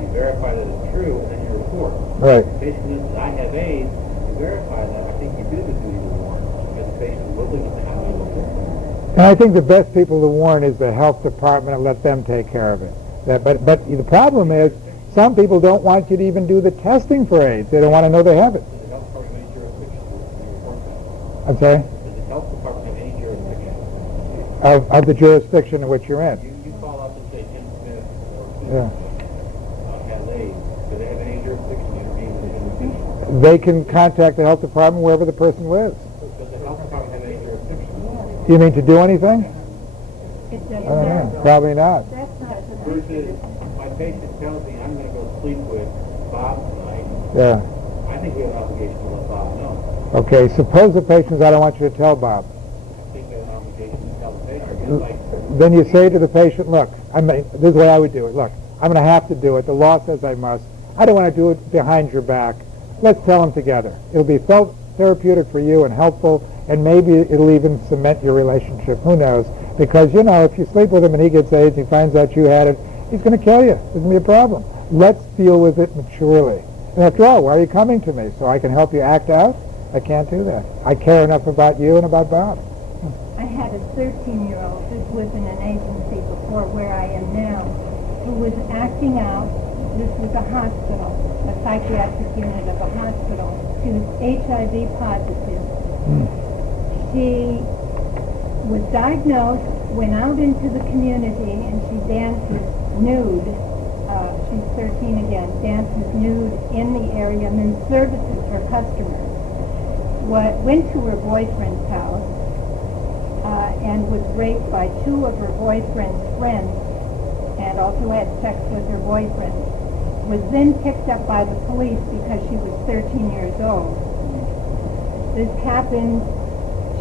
you verify that it's true, and then you report. Right. If the patient says, I have AIDS, you verify that, I think you do the duty to warn, because the patient will look at the how you look at it. And I think the best people to warn is the health department and let them take care of it. But the problem is some people don't want you to even do the testing for AIDS. They don't want to know they have it. Does the health department have any jurisdiction to report that? I'm sorry? Does the health department have any jurisdiction? Of the jurisdiction in which you're in. You call up and say Tim Smith or Yeah. has AIDS. Do they have any jurisdiction to intervene within the patient? They can contact the health department wherever the person lives. Does the health department have any jurisdiction? You mean to do anything? It I doesn't don't know. matter. Probably not. That's not Versus my patient tells me I'm going to go sleep with Bob tonight. Yeah. I think we have an obligation to let Bob know. Okay, suppose the patient says, I don't want you to tell Bob. I think we have an obligation to tell the patient. Just like Then you say to the patient, look, this is the way I would do it. Look, I'm going to have to do it. The law says I must. I don't want to do it behind your back. Let's tell them together. It'll be therapeutic for you and helpful, and maybe it'll even cement your relationship. Who knows? Because, you know, if you sleep with him and he gets AIDS and he finds out you had it, he's going to kill you. It's going to be a problem. Let's deal with it maturely. And after all, why are you coming to me? So I can help you act out? I can't do that. I care enough about you and about Bob. I had a 13-year-old, this was in an agency before where I am now, who was acting out. This was a hospital, a psychiatric unit of a hospital. She was HIV positive. She was diagnosed, went out into the community, and she dances nude. She's 13 again, dances nude in the area and then services her customers. Went to her boyfriend's house and was raped by two of her boyfriend's friends and also had sex with her boyfriend. Was then picked up by the police because she was 13 years old. This happened,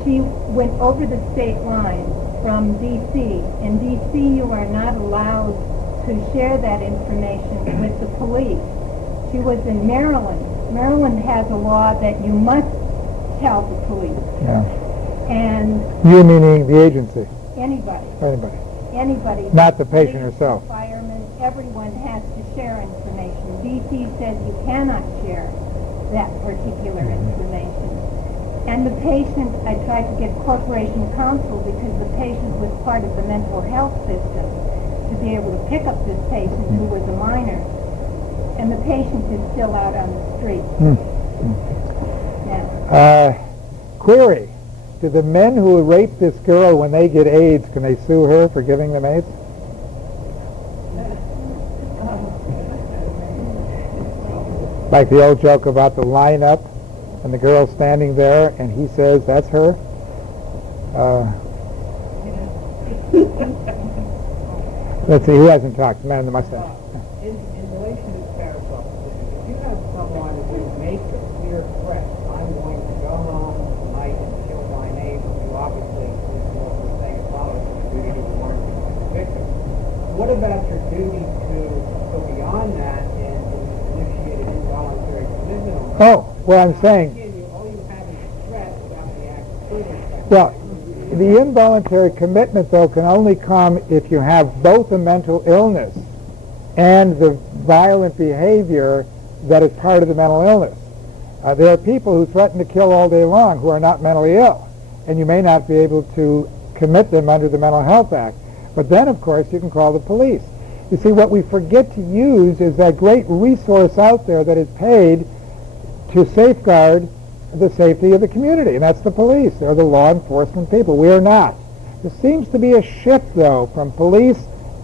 she went over the state line from D.C. In D.C. you are not allowed to share that information with the police. She was in Maryland. Maryland has a law that you must tell the police. Yeah. And You meaning the agency? anybody, Not the patient police, herself. firemen, everyone has to share information. D.C. says you cannot share that particular information. And the patient, I tried to get corporation counsel because the patient was part of the mental health system to be able to pick up this patient who was a minor. And the patient is still out on the street. Now, Query. Do the men who rape this girl when they get AIDS, can they sue her for giving them AIDS? Like the old joke about the lineup and the girl standing there and he says, that's her? Let's see, who hasn't talked? The man in the mustache. In relation to Tarasoff, if you have someone who makes a clear threat, I'm going to go home tonight and kill my neighbor, you obviously, this is what we're saying, follows the duty to warn the victim. What about your duty to go beyond that and initiate an involuntary commitment on that? Oh, well, I'm saying, All you have is a threat without the act of further. well, the involuntary commitment, though, can only come if you have both a mental illness and the violent behavior that is part of the mental illness. There are people who threaten to kill all day long who are not mentally ill, and you may not be able to commit them under the Mental Health Act. But then, of course, you can call the police. You see, what we forget to use is that great resource out there that is paid to safeguard the safety of the community, and that's the police. They're the law enforcement people. We are not. There seems to be a shift, though, from police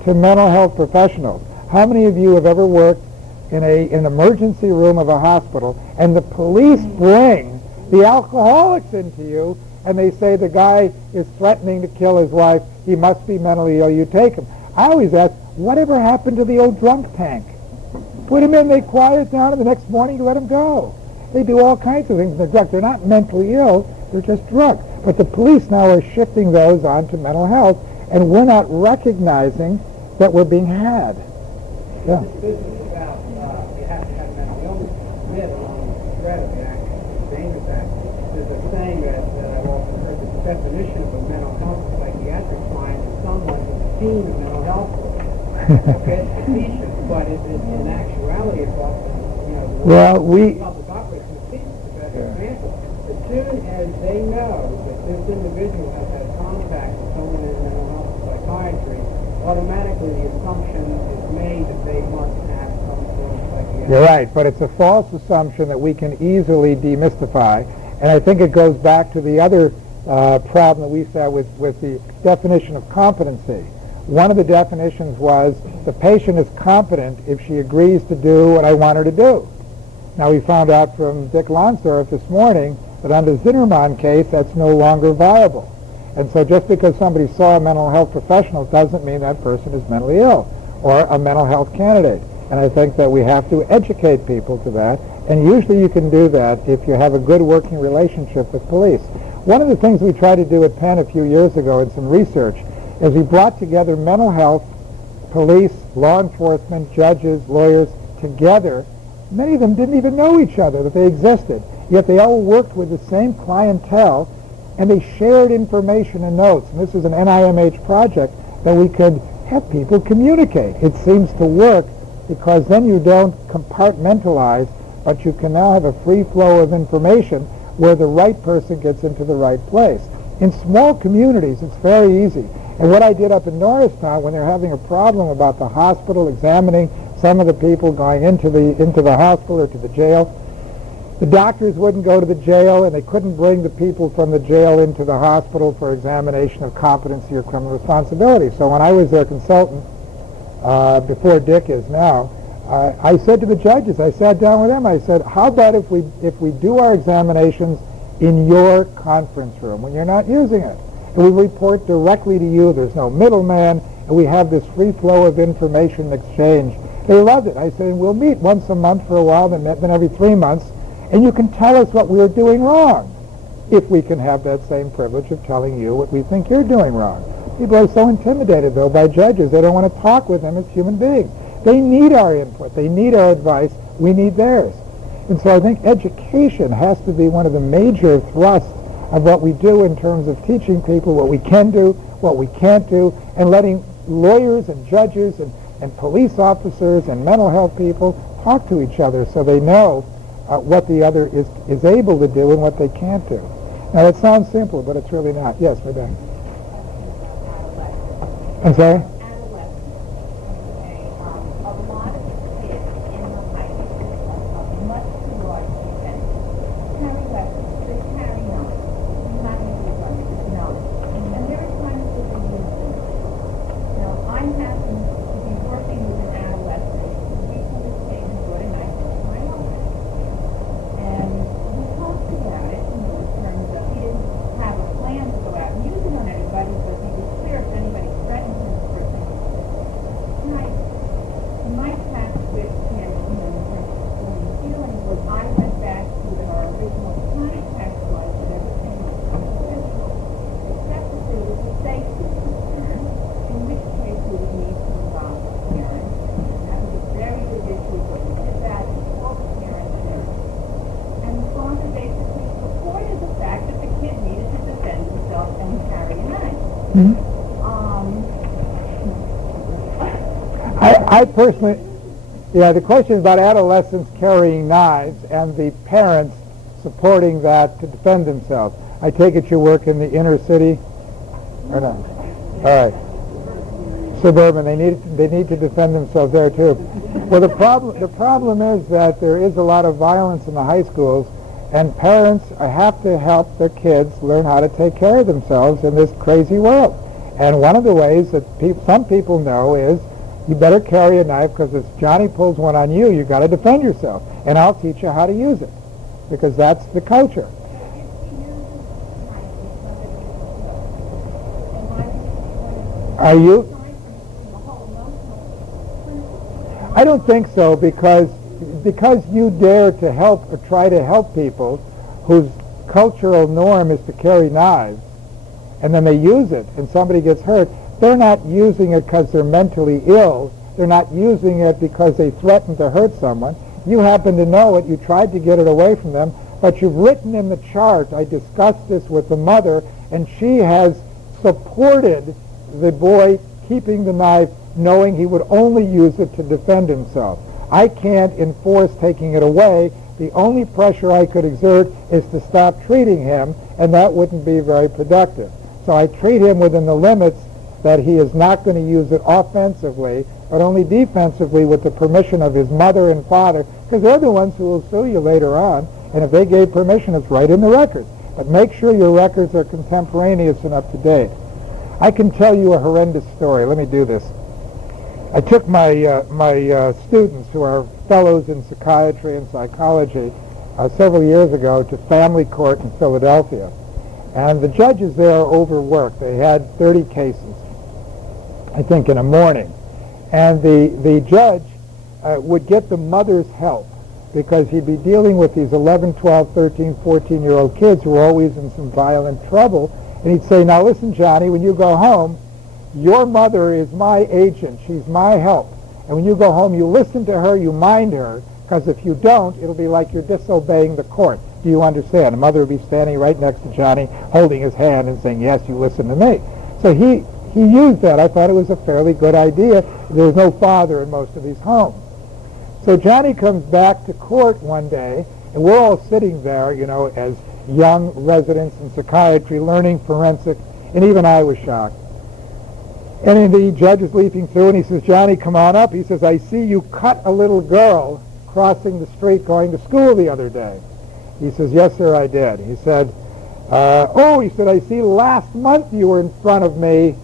to mental health professionals. How many of you have ever worked in an emergency room of a hospital, and the police bring the alcoholics into you, and they say the guy is threatening to kill his wife, he must be mentally ill, you take him. I always ask, whatever happened to the old drunk tank? Put him in, they quiet down, and the next morning you let him go. They do all kinds of things. They're drunk. They're not mentally ill. They're just drunk. But the police now are shifting those onto mental health, and we're not recognizing that we're being had. Yeah. This business about you have to have mental illness to commit along with the threat of the act, the dangerous act. There's a saying that I've often heard, that the definition of a mental health psychiatric psychiatric mind as someone who's seen a mental health okay, it's facetious, but in actuality, it's often, the Well, public operates is the best example. As soon as they know that this individual has had contact with someone in mental health or psychiatry, automatically the assumption is made that they must have some sort of psychiatric. You're right, but it's a false assumption that we can easily demystify, and I think it goes back to the other problem that we saw with the definition of competency. One of the definitions was the patient is competent if she agrees to do what I want her to do. Now we found out from Dick Lonsdorf this morning that under the Zinnerman case that's no longer viable. And so just because somebody saw a mental health professional doesn't mean that person is mentally ill or a mental health candidate. And I think that we have to educate people to that. And usually you can do that if you have a good working relationship with police. One of the things we tried to do at Penn a few years ago in some research is we brought together mental health, police, law enforcement, judges, lawyers together. Many of them didn't even know each other, that they existed. Yet they all worked with the same clientele, and they shared information and notes. And this is an NIMH project that we could have people communicate. It seems to work because then you don't compartmentalize, but you can now have a free flow of information where the right person gets into the right place. In small communities, it's very easy. And what I did up in Norristown, when they're having a problem about the hospital examining some of the people going into the hospital or to the jail, the doctors wouldn't go to the jail, and they couldn't bring the people from the jail into the hospital for examination of competency or criminal responsibility. So when I was their consultant, before Dick is now, I said to the judges, I sat down with them, I said, how about if we do our examinations in your conference room when you're not using it? And we report directly to you, there's no middleman, and we have this free flow of information exchange. They loved it. I said, we'll meet once a month for a while, then every 3 months, and you can tell us what we're doing wrong, if we can have that same privilege of telling you what we think you're doing wrong. People are so intimidated, though, by judges. They don't want to talk with them as human beings. They need our input. They need our advice. We need theirs. And so I think education has to be one of the major thrusts of what we do in terms of teaching people what we can do, what we can't do, and letting lawyers and judges and police officers and mental health people talk to each other so they know what the other is able to do and what they can't do. Now, it sounds simple, but it's really not. Yes, madam. I'm sorry? I personally, the question is about adolescents carrying knives and the parents supporting that to defend themselves. I take it you work in the inner city, or not? All right. Suburban, they need to defend themselves there too. Well, the problem is that there is a lot of violence in the high schools, and parents have to help their kids learn how to take care of themselves in this crazy world. And one of the ways that some people know is you better carry a knife because if Johnny pulls one on you, you've got to defend yourself. And I'll teach you how to use it because that's the culture. Are you? I don't think so because you dare to help or try to help people whose cultural norm is to carry knives, and then they use it and somebody gets hurt. They're not using it because they're mentally ill. They're not using it because they threatened to hurt someone. You happen to know it. You tried to get it away from them, but you've written in the chart, I discussed this with the mother, and she has supported the boy keeping the knife, knowing he would only use it to defend himself. I can't enforce taking it away. The only pressure I could exert is to stop treating him, and that wouldn't be very productive. So I treat him within the limits that he is not going to use it offensively, but only defensively with the permission of his mother and father, because they're the ones who will sue you later on, and if they gave permission, it's right in the records. But make sure your records are contemporaneous and up to date. I can tell you a horrendous story. Let me do this. I took my students who are fellows in psychiatry and psychology several years ago to family court in Philadelphia. And the judges there are overworked. They had 30 cases, I think, in a morning. And the judge would get the mother's help because he'd be dealing with these 11, 12, 13, 14-year-old kids who are always in some violent trouble. And he'd say, now listen, Johnny, when you go home, your mother is my agent. She's my help. And when you go home, you listen to her, you mind her, because if you don't, it'll be like you're disobeying the court. Do you understand? The mother would be standing right next to Johnny, holding his hand and saying, yes, you listen to me. So he used that. I thought it was a fairly good idea. There was no father in most of these homes. So Johnny comes back to court one day, and we're all sitting there, you know, as young residents in psychiatry, learning forensics, and even I was shocked. And the judge is leafing through, and he says, Johnny, come on up. He says, I see you cut a little girl crossing the street going to school the other day. He says, yes, sir, I did. He said, I see last month you were in front of me,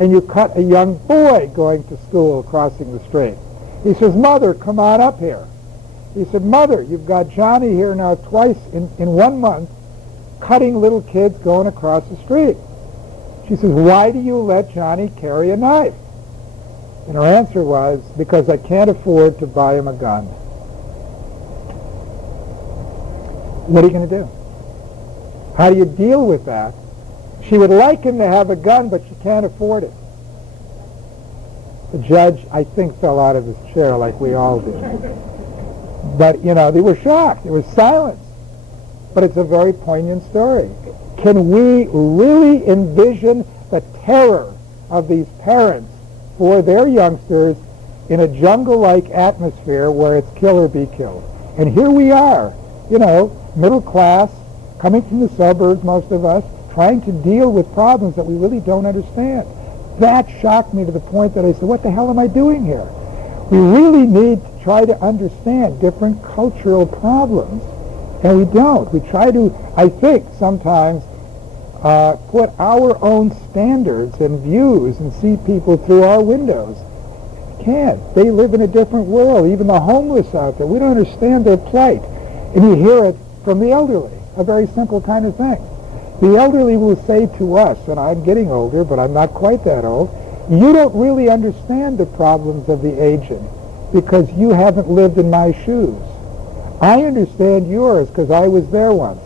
and you cut a young boy going to school crossing the street. He says, Mother, come on up here. He said, Mother, you've got Johnny here now twice in 1 month cutting little kids going across the street. She says, why do you let Johnny carry a knife? And her answer was, because I can't afford to buy him a gun. What are you going to do? How do you deal with that? She would like him to have a gun, but she can't afford it. The judge, I think, fell out of his chair like we all did. But, you know, they were shocked. There was silence. But it's a very poignant story. Can we really envision the terror of these parents for their youngsters in a jungle-like atmosphere where it's kill or be killed? And here we are, you know, middle class, coming from the suburbs, most of us, trying to deal with problems that we really don't understand. That shocked me to the point that I said, what the hell am I doing here? We really need to try to understand different cultural problems, and we don't. We try to, I think, sometimes put our own standards and views and see people through our windows. We can't. They live in a different world. Even the homeless out there, we don't understand their plight. And you hear it from the elderly, a very simple kind of thing. The elderly will say to us, and I'm getting older, but I'm not quite that old, you don't really understand the problems of the aged because you haven't lived in my shoes. I understand yours because I was there once,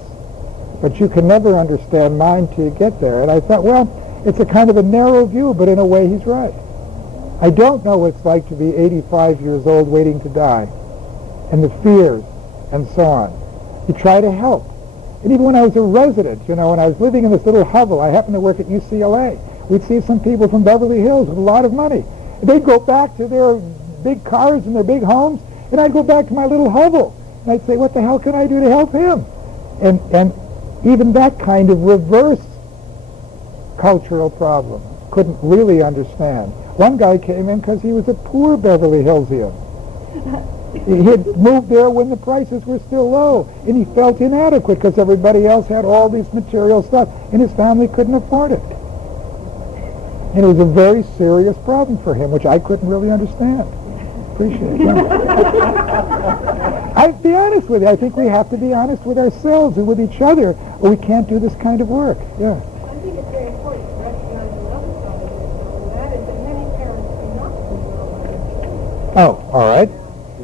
but you can never understand mine till you get there. And I thought, well, it's a kind of a narrow view, but in a way he's right. I don't know what it's like to be 85 years old waiting to die, and the fears, and so on. You try to help. And even when I was a resident, you know, when I was living in this little hovel, I happened to work at UCLA. We'd see some people from Beverly Hills with a lot of money. They'd go back to their big cars and their big homes, and I'd go back to my little hovel. And I'd say, what the hell can I do to help him? And even that kind of reverse cultural problem couldn't really understand. One guy came in because he was a poor Beverly Hillsian. He had moved there when the prices were still low, and he felt inadequate because everybody else had all this material stuff, and his family couldn't afford it. And it was a very serious problem for him, which I couldn't really understand. Appreciate it. I'll be honest with you. I think we have to be honest with ourselves and with each other, or we can't do this kind of work. Yeah. I think it's very important to recognize another side of this, though, and that is that many parents do not do well by their children. Oh, all right.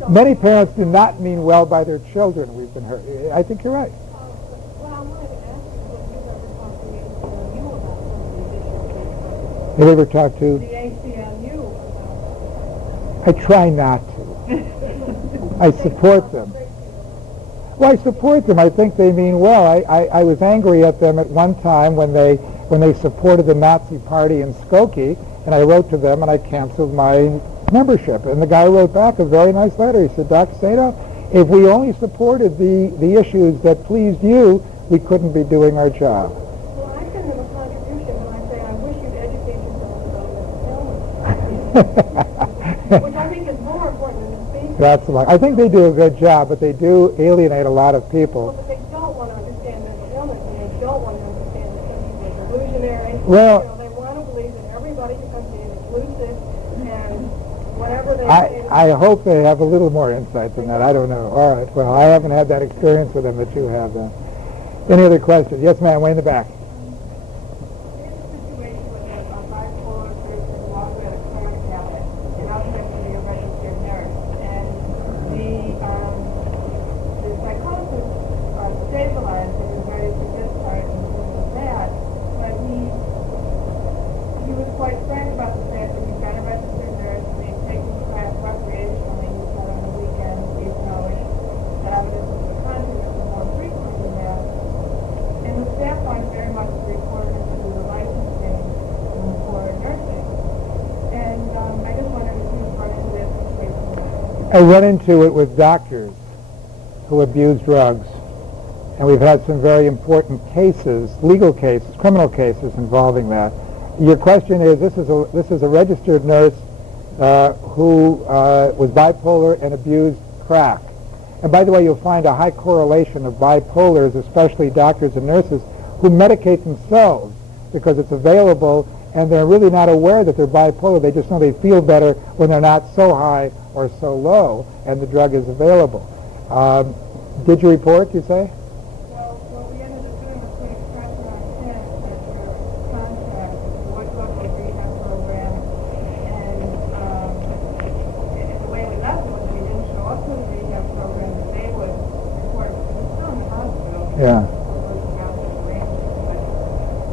Many parents do not mean well by their children, we've been heard. I think you're right. Well, I wanted to ask you what you've ever talked to the ACLU about some of these issues. Have you ever talked to? The ACLU about I try not to. I support them. Well, I support them. I think they mean well. I was angry at them at one time when they when they supported the Nazi Party in Skokie, and I wrote to them and I canceled my membership. And the guy wrote back a very nice letter. He said, Dr. Sadoff, if we only supported the issues that pleased you, we couldn't be doing our job. Well, I send them a contribution when I say I wish you'd educate yourself about mental illness, which I think is more important than the speech. That's the one. I think they do a good job, but they do alienate a lot of people. But they don't want to understand mental illness, and they don't want to understand that some people are delusionary. Well, they want to believe that everybody who comes in is lucid, and whatever they say. I hope they have a little more insight than that. I don't know. All right. Well, I haven't had that experience with them that you have then. Any other questions? Yes, ma'am. Way in the back. Here's a situation with a bipolar person who also had a chronic habit, and I was actually a registered nurse. And the psychologist stabilized him and ready to discharge him with that, but he was quite frank about the fact that he'd been a registered nurse and he'd taken class recreationally, he said on the weekends, even though the evidence of the content was more frequent than that. And the staff wanted very much to report him to the licensing for nursing. And I just wondered if you've run into that situation. I run into it with doctors who abuse drugs, and we've had some very important cases, legal cases, criminal cases involving that. Your question is, this is a registered nurse who was bipolar and abused crack. And by the way, you'll find a high correlation of bipolars, especially doctors and nurses, who medicate themselves because it's available, and they're really not aware that they're bipolar. They just know they feel better when they're not so high or so low, and the drug is available. Did you report, you say? Well, what we ended up doing was putting pressure on him that your contract would go to a rehab program, and the way we left it was that he didn't show up to the rehab program, that they would report him. He was still in the hospital. Yeah.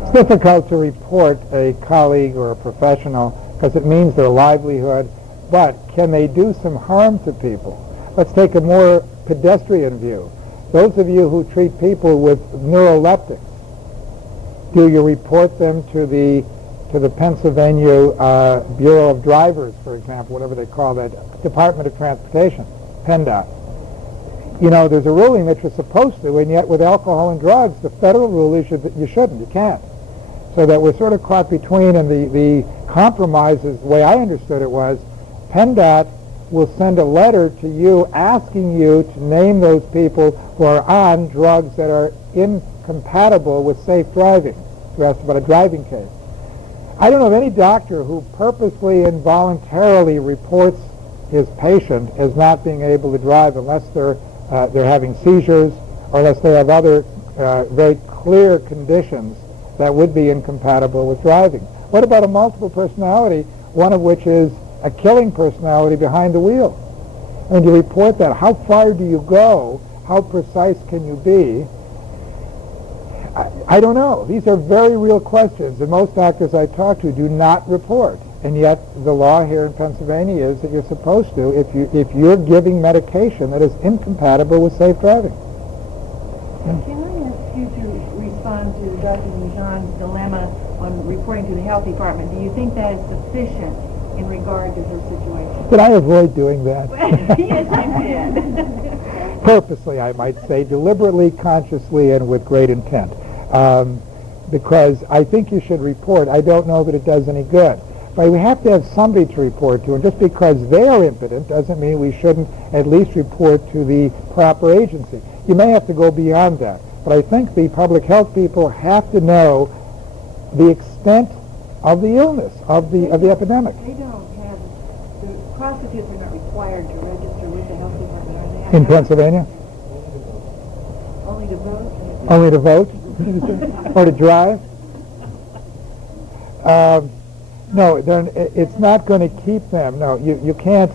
It's difficult to report a colleague or a professional because it means their livelihood, but can they do some harm to people? Let's take a more pedestrian view. Those of you who treat people with neuroleptics, do you report them to the Pennsylvania Bureau of Drivers, for example, whatever they call that, Department of Transportation, PennDOT? You know, there's a ruling that you're supposed to, and yet with alcohol and drugs, the federal rule is you shouldn't, you can't. So that we're sort of caught between, and the compromises, the way I understood it was, PennDOT will send a letter to you asking you to name those people who are on drugs that are incompatible with safe driving. You asked about a driving case. I don't know of any doctor who purposely and voluntarily reports his patient as not being able to drive unless they're having seizures or unless they have other very clear conditions that would be incompatible with driving. What about a multiple personality, one of which is a killing personality behind the wheel? And you report that. How far do you go? How precise can you be? I don't know. These are very real questions, and most doctors I talk to do not report. And yet the law here in Pennsylvania is that you're supposed to if you're giving medication that is incompatible with safe driving. Can I ask you to respond to Dr. Lujan's dilemma on reporting to the health department? Do you think that is sufficient in regard to her situation? Did I avoid doing that? Yes, you did. Purposely, I might say, deliberately, consciously, and with great intent. Because I think you should report. I don't know that it does any good. But we have to have somebody to report to, and just because they are impotent doesn't mean we shouldn't at least report to the proper agency. You may have to go beyond that. But I think the public health people have to know the extent of the illness, of the epidemic. They don't have, the prostitutes are not required to register with the health department, are they? In Pennsylvania? Only to vote? Only to vote? Or to drive? No, it's not going to keep them. No, you can't.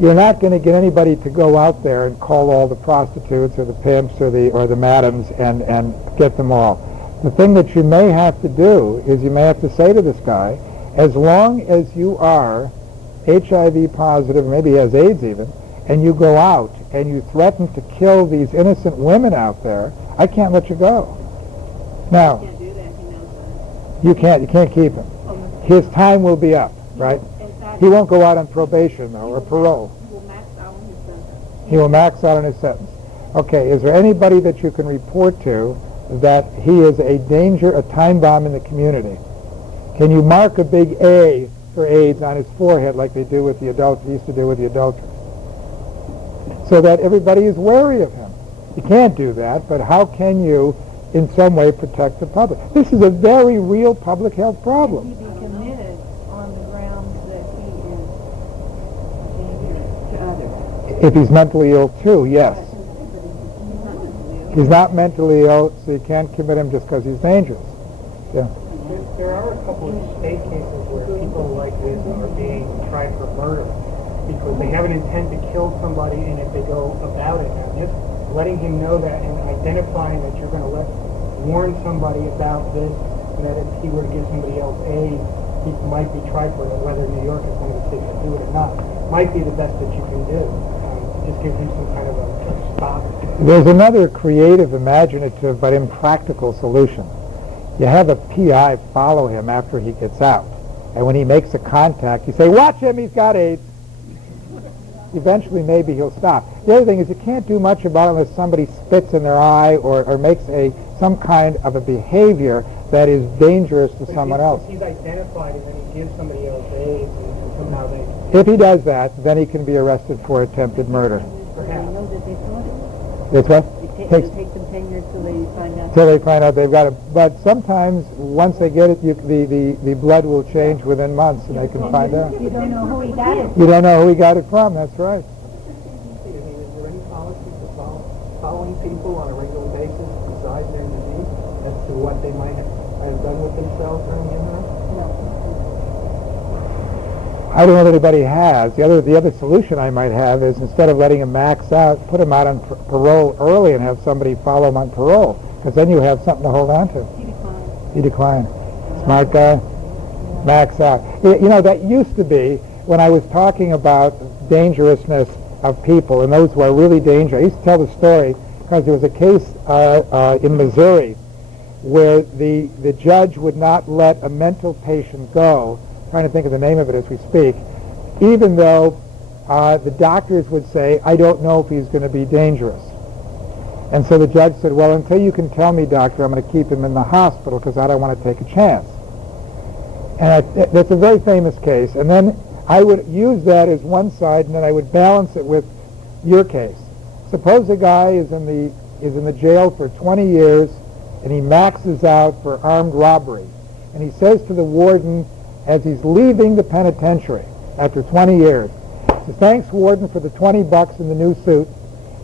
You're not going to get anybody to go out there and call all the prostitutes or the pimps or the madams and get them all. The thing that you may have to do is you may have to say to this guy, as long as you are HIV positive, maybe he has AIDS even, and you go out and you threaten to kill these innocent women out there, I can't let you go. Now, Can't do that, he knows You can't keep him. His time will be up, right? He won't go out on probation, though, or parole. He will max out on his sentence. He will max out on his sentence. Okay, is there anybody that you can report to that he is a danger, a time bomb in the community? Can you mark a big A for AIDS on his forehead like they do with the used to do with the adulterers? So that everybody is wary of him. You can't do that, but how can you in some way protect the public? This is a very real public health problem. He be committed on the grounds that he is dangerous to others. If he's mentally ill too, yes. He's not mentally ill, so you can't commit him just because he's dangerous. Yeah. There are a couple of state cases where people like this are being tried for murder because they have an intent to kill somebody, and if they go about it, now just letting him know that and identifying that you're going to warn somebody about this, and that if he were to give somebody else AIDS, he might be tried for it, whether New York is one of the states that do it or not, might be the best that you can do. Just give him some kind of a stop. There's another creative, imaginative, but impractical solution. You have a PI follow him after he gets out. And when he makes a contact, you say, watch him, he's got AIDS. Eventually, maybe he'll stop. The other thing is you can't do much about it unless somebody spits in their eye or makes some kind of a behavior that is dangerous to someone else. If he's identified and then he gives somebody else AIDS and somehow they... If he does that, then he can be arrested for attempted murder. Perhaps. Know that they caught him. It's what? It Takes takes them 10 years till they find out. till they find out they've got it. But sometimes, once they get it, the blood will change within months, and they can find out. You don't know who he got it. You don't know who he got it from. That's right. Is there any policy for following people on a regular basis besides their disease as to what they might have done with themselves during the interim? I don't know if anybody has. The other solution I might have is instead of letting him max out, put him out on parole early and have somebody follow him on parole, because then you have something to hold on to. He declined. Smart guy. Max out. You know, that used to be when I was talking about dangerousness of people and those who are really dangerous. I used to tell the story because there was a case in Missouri where the judge would not let a mental patient go, trying to think of the name of it as we speak, even though the doctors would say, I don't know if he's going to be dangerous. And so the judge said, well, until you can tell me, doctor, I'm going to keep him in the hospital because I don't want to take a chance. And that's a very famous case. And then I would use that as one side, and then I would balance it with your case. Suppose a guy is in the jail for 20 years, and he maxes out for armed robbery. And he says to the warden, as he's leaving the penitentiary after 20 years, he says, thanks, warden, for the $20 in the new suit.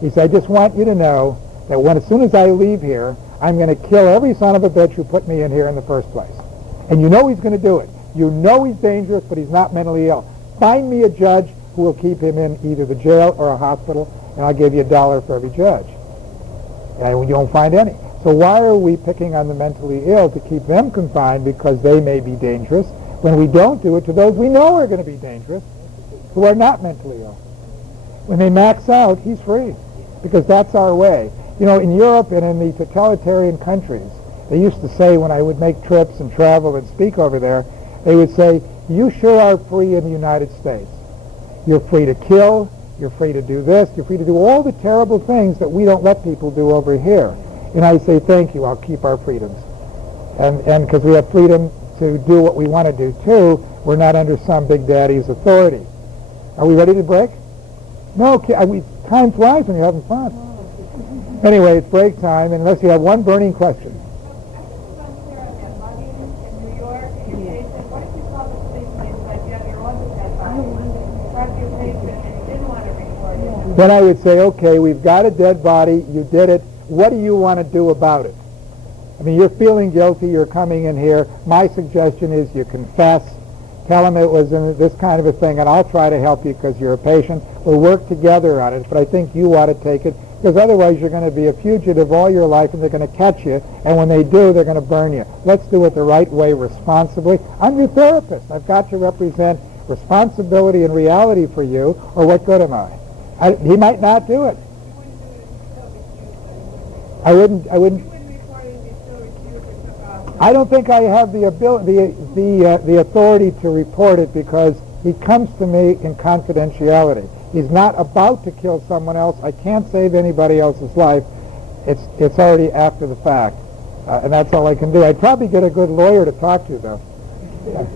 He says, I just want you to know that as soon as I leave here, I'm going to kill every son of a bitch who put me in here in the first place. And you know he's going to do it. You know he's dangerous, but he's not mentally ill. Find me a judge who will keep him in either the jail or a hospital, and I'll give you $1 for every judge. And you won't find any. So why are we picking on the mentally ill to keep them confined because they may be dangerous, when we don't do it to those we know are going to be dangerous, who are not mentally ill? When they max out, he's free, because that's our way. You know, in Europe and in the totalitarian countries, they used to say when I would make trips and travel and speak over there, they would say, you sure are free in the United States. You're free to kill, you're free to do this, you're free to do all the terrible things that we don't let people do over here. And I say, thank you, I'll keep our freedoms. And because we have freedom to do what we want to do too, we're not under some big daddy's authority. Are we ready to break? No, time flies when you're having fun. Anyway, it's break time, unless you have one burning question. Then I would say, okay, we've got a dead body, you did it, what do you want to do about it? I mean, you're feeling guilty, you're coming in here. My suggestion is you confess, tell them it was in this kind of a thing, and I'll try to help you because you're a patient. We'll work together on it, but I think you ought to take it, because otherwise you're going to be a fugitive all your life, and they're going to catch you, and when they do, they're going to burn you. Let's do it the right way, responsibly. I'm your therapist. I've got to represent responsibility and reality for you, or what good am I? He might not do it. I wouldn't. I don't think I have the ability, the authority to report it because he comes to me in confidentiality. He's not about to kill someone else. I can't save anybody else's life. It's already after the fact, and that's all I can do. I'd probably get a good lawyer to talk to, though.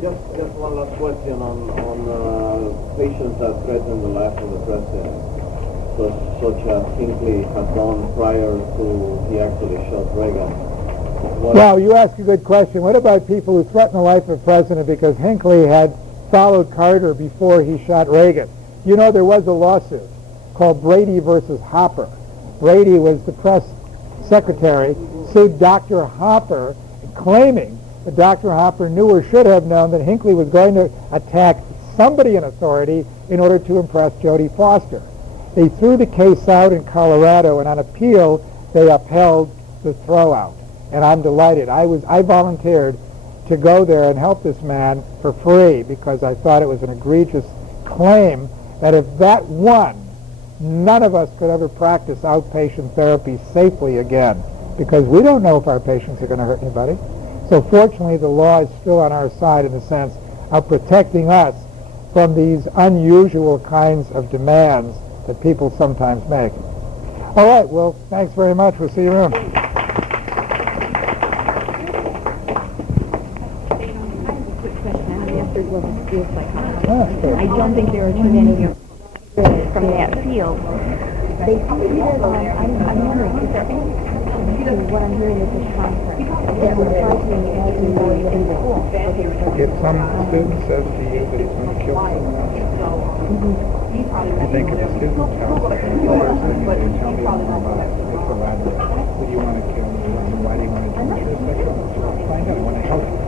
Just one last question on patients that threaten the life of the president, such as Hinckley had done prior to he actually shot Reagan. Well, you ask a good question. What about people who threaten the life of the president because Hinckley had followed Carter before he shot Reagan? You know, there was a lawsuit called Brady versus Hopper. Brady was the press secretary, sued Dr. Hopper, claiming that Dr. Hopper knew or should have known that Hinckley was going to attack somebody in authority in order to impress Jodie Foster. They threw the case out in Colorado, and on appeal, they upheld the throwout. And I'm delighted. I volunteered to go there and help this man for free because I thought it was an egregious claim that if that won, none of us could ever practice outpatient therapy safely again because we don't know if our patients are going to hurt anybody. So fortunately, the law is still on our side in the sense of protecting us from these unusual kinds of demands that people sometimes make. All right, well, thanks very much. We'll see you around. I don't think there are too many from that field. They treated, I'm wondering, is there any, what I'm hearing at this conference, that would try to imagine more in the school? If some student says to you that he's going to kill someone else, you think if the student tells you, tell me more about it, it's elaborate. Who do you want to kill? Why do you want to do it? Sure, it's like, find out. I want to help you.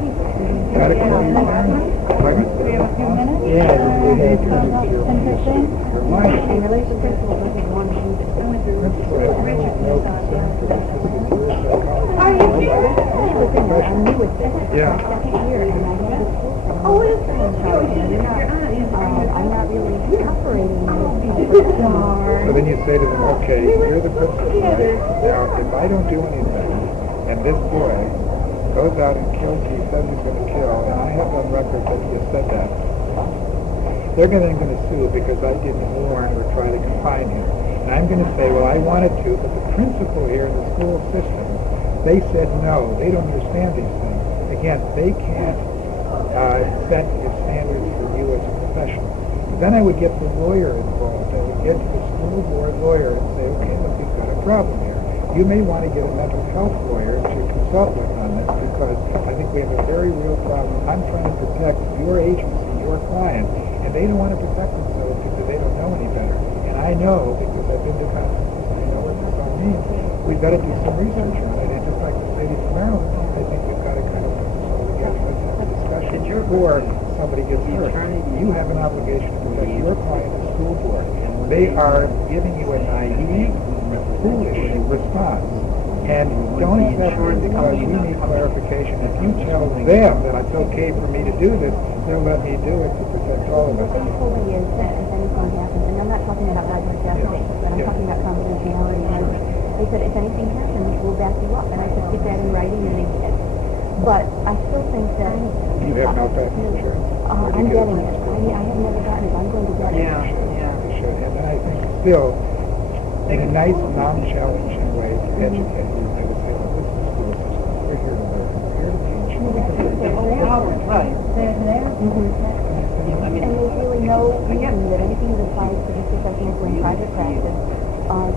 Got to kill your parents? We have a few minutes? Yeah, your behavior is your life. And the relationship principal doesn't want to do this. Are you serious? I'm new with this. Yeah. Second year, and I have this full time. Oh, is that? I'm not really operating as So then you say to them, okay, you're the principal, right? Now, if I don't do anything, and this boy goes out and kills who he says he's going to kill, and I have on record that he has said that, they're then going to sue because I didn't warn or try to confine him. And I'm going to say, well, I wanted to, but the principal here in the school system, they said no. They don't understand these things. Again, they can't set the standards for you as a professional. But then I would get the lawyer involved. I would get the school board lawyer and say, okay, look, we've got a problem here. You may want to get a mental health lawyer to consult with on this because I think we have a very real problem. I'm trying to protect your agency, your client, and they don't want to protect themselves because they don't know any better. And I know because I've been to conferences and I know what this all means. We've got to do some research on it. And just like the lady from Maryland, I think we've got to kind of put this all together. Let's have a discussion before somebody gets hurt. You have an obligation to protect your client, the school board. They are giving you a naive, foolish response. And don't accept it because we need clarification. If you tell them that it's okay for me to do this, they'll let me do it to protect all of us. What they told me is that if anything happens, and I'm not talking about life or death things, but I'm talking about confidentiality. And they said, if anything happens, we'll back you up. And I said, get that in writing, and they did. But I still think that... You have malpractice insurance? I'm getting it. I have never gotten it. I'm going to get it. You should. And I think still, in a nice, non-challenging way, to educate you, I would say, well, this is the school system. We're here to learn. We're here to teach. Right. They're there. And there's really no reason that anything that applies to these professionals in private practice.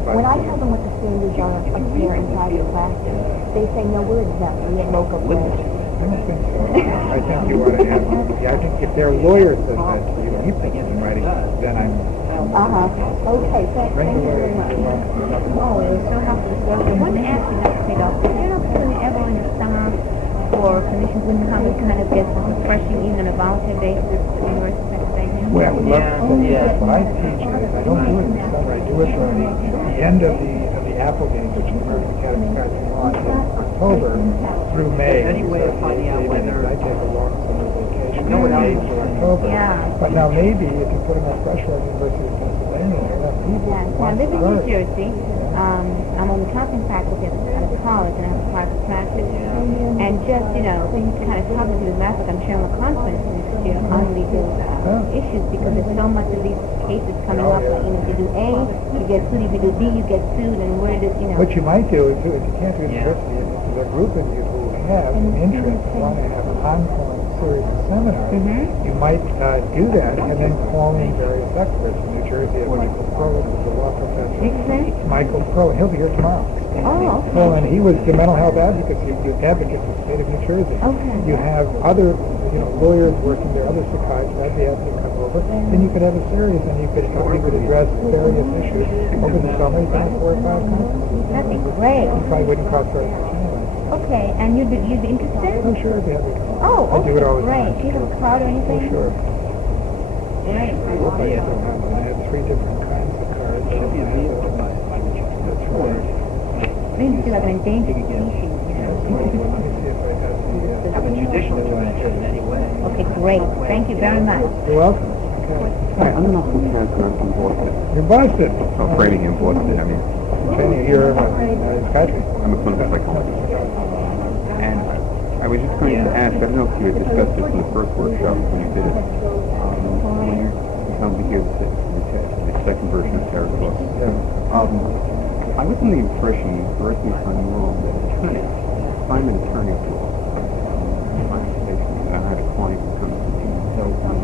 When I tell them what the standards are of care in private practice, they say, no, we're exempt. We have local branches. I don't think so. I think you ought to have, I think if their lawyer says that to you, and he puts it in writing, then I'm... Okay, thank you very much. Oh, it was so helpful. I wanted to ask you, Dr. Sadoff, is there no point ever in the summer for clinicians would come and kind of get some refreshing, even on a volunteer basis, to the University of Pennsylvania? Well, I would love to say yes. What I teach is, I don't do it in the summer, I do it during the end of the Apple Games, which is the American Academy of Cartoon Law, in October through May. Any way of finding out whether... I take a long summer vacation from May to October. Yeah. But now maybe if you put enough pressure on the University of Pennsylvania, enough people Yeah, I want live to in New learn. Jersey. I'm on the counseling faculty at a college, and I have a private practice. And just, kind of talking to the master, I'm sharing a conference next year on legal issues, because there's so much of these cases coming up. Like, if you do A, you get sued. If you do B, you get sued. And where does, What you might do is, if you can't do university, if there's a group of you who have an interest, want to have an ongoing series of seminars, you might do that and then call in various experts. In New Jersey, Michael Crow, who's a law professor. Michael Crow, and he'll be here tomorrow. Oh, okay. Well, and he was the mental health advocacy advocate for the state of New Jersey. Okay. You have other, lawyers working there, other psychiatrists, I'd be happy to come over. Then you could have a series, and you could address various issues over the summer. You can have 4 or 5 conferences. That'd be great. It probably wouldn't cost very much anyway. Okay, and you'd be interested? Oh, sure, I'd be happy to come. Oh, I do it all the great. time. Do you have a card or anything? Oh, sure. Great. I had 3 different kinds of cards. Should be a vehicle by That's right. Maybe it's like an endangered species, Let me see if I have the... have a judicial intervention in any way. Okay, great. Thank you very much. You're welcome. Okay. Hi, I'm an officer transfer. I'm from Boston. You're Boston. Oh, Framingham, Boston. I mean, You're psychiatry. I'm a clinical psychologist. And I was just going to ask, I don't know if you had discussed this in the first workshop when you did it. When you're coming to hear the second version of Tarasoff. I was under the impression, correct me if I'm wrong, that attorneys, I'm an attorney at law. My occupation, I had a client who comes to me and tells me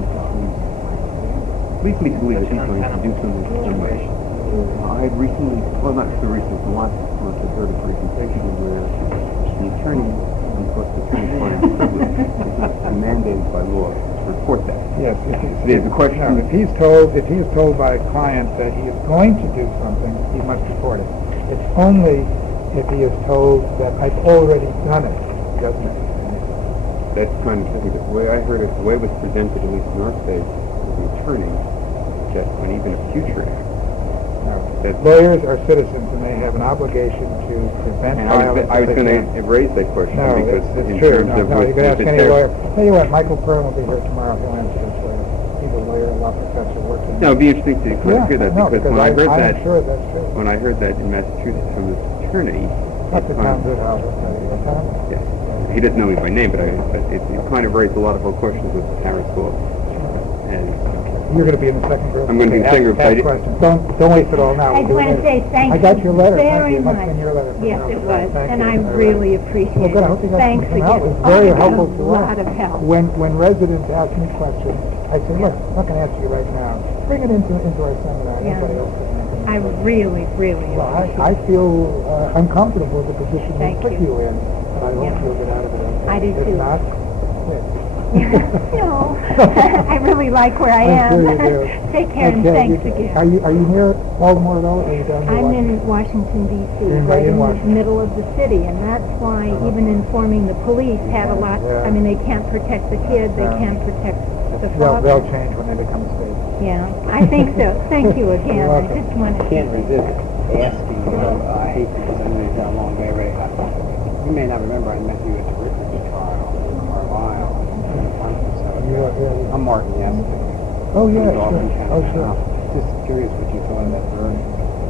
leads me to believe that he's going to do something for somebody. I had recently, well, not so recently, the last month I heard a presentation where the attorney, because the attorney-client privilege is mandated by law to report that. Yes. There's a question. No, if he is told by a client that he is going to do something, he must report it. It's only if he is told that I've already done it, doesn't it? That's kind of the way I heard it, the way it was presented, at least in our state, to the attorney, that when even a future act, No. Lawyers are citizens and they have an obligation to prevent and violence. I was going to raise that question No, because it's in true. terms No, of you can ask if any it's lawyer. Tell you what, Michael Perrin will be here tomorrow. He'll answer this for you. He's a lawyer, a law professor, working. No, it'd be interesting to hear that because when I heard that, I'm sure that's true. when I heard that in Massachusetts from this attorney, Dr. Tom Goodhouse will tell you. Tom? yes, he doesn't know me by name, but it kind of raised a lot of our questions with Tarasoff. And You're going to be in the second group. I'm going to be in the second group. Ask questions. Don't waste it all now. I just want to say thank you I got your letter. very Thank you. It must much. have been your letter. Yes, it was, Thank and you. I really appreciate Well, good. I it. hope you got Thanks some again. help. It's very I got helpful a to us. lot of help. When residents ask me questions, I say, look, I'm not going to answer you right now. Bring it into our seminar. Yeah. Nobody else can answer it. I really, really Well, appreciate I feel uncomfortable with the position they Thank put you. you in, but I hope Yeah. you'll get out of it. Okay? I do If too. not, No, I really like where I am. I'm sure you do. Take care and Okay, thanks again. Are you near Baltimore at all? Or are you down near I'm Washington? in Washington, D.C., You're right in the Washington. middle of the city, and that's why even informing the police had a lot, Yeah. I mean, they can't protect the kids, they Yeah. can't protect the They'll father. change when they become a state. Yeah, I think so. Thank you again. You're I welcome. just wanted to... Can't resist asking, I hate because I know you've got a long way, Ray. You may not remember I met you at the Richards trial in Carlisle. I'm Martin Yeston. Oh, yeah, From Dauphin sure. County. Oh, sure. Just curious what you thought of that version.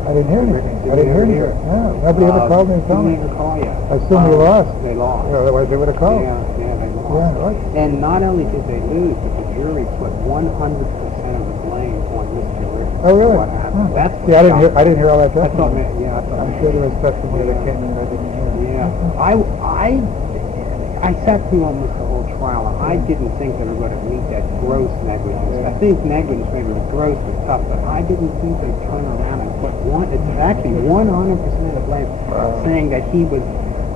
I didn't hear anything. I didn't hear anything. No, nobody ever called me and told me. Didn't even call you. I assume you lost. They lost. Well, otherwise they would have called. Yeah, they lost. Yeah, right. And not only did they lose, but the jury put 100% of the blame on Mr. Richards. Oh, really? For what happened. Huh. That's what Yeah, I didn't hear all that I thought, testimony. I thought. I'm sure there was testimony that came in I didn't hear. Yeah, I sat through almost the whole trial, and I didn't think they were going to meet that gross negligence. Yeah. I think negligence maybe was gross was tough, but I didn't think they'd turn around and put it's actually 100% of the blame, saying that he was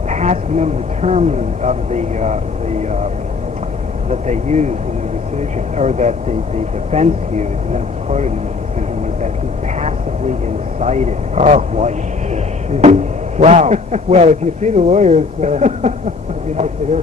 passing them the terms of that they used in the decision, or that the defense used, and that was quoted in the decision, was that he passively incited what he did. Wow. Well, if you see the lawyers, it'd be nice to hear.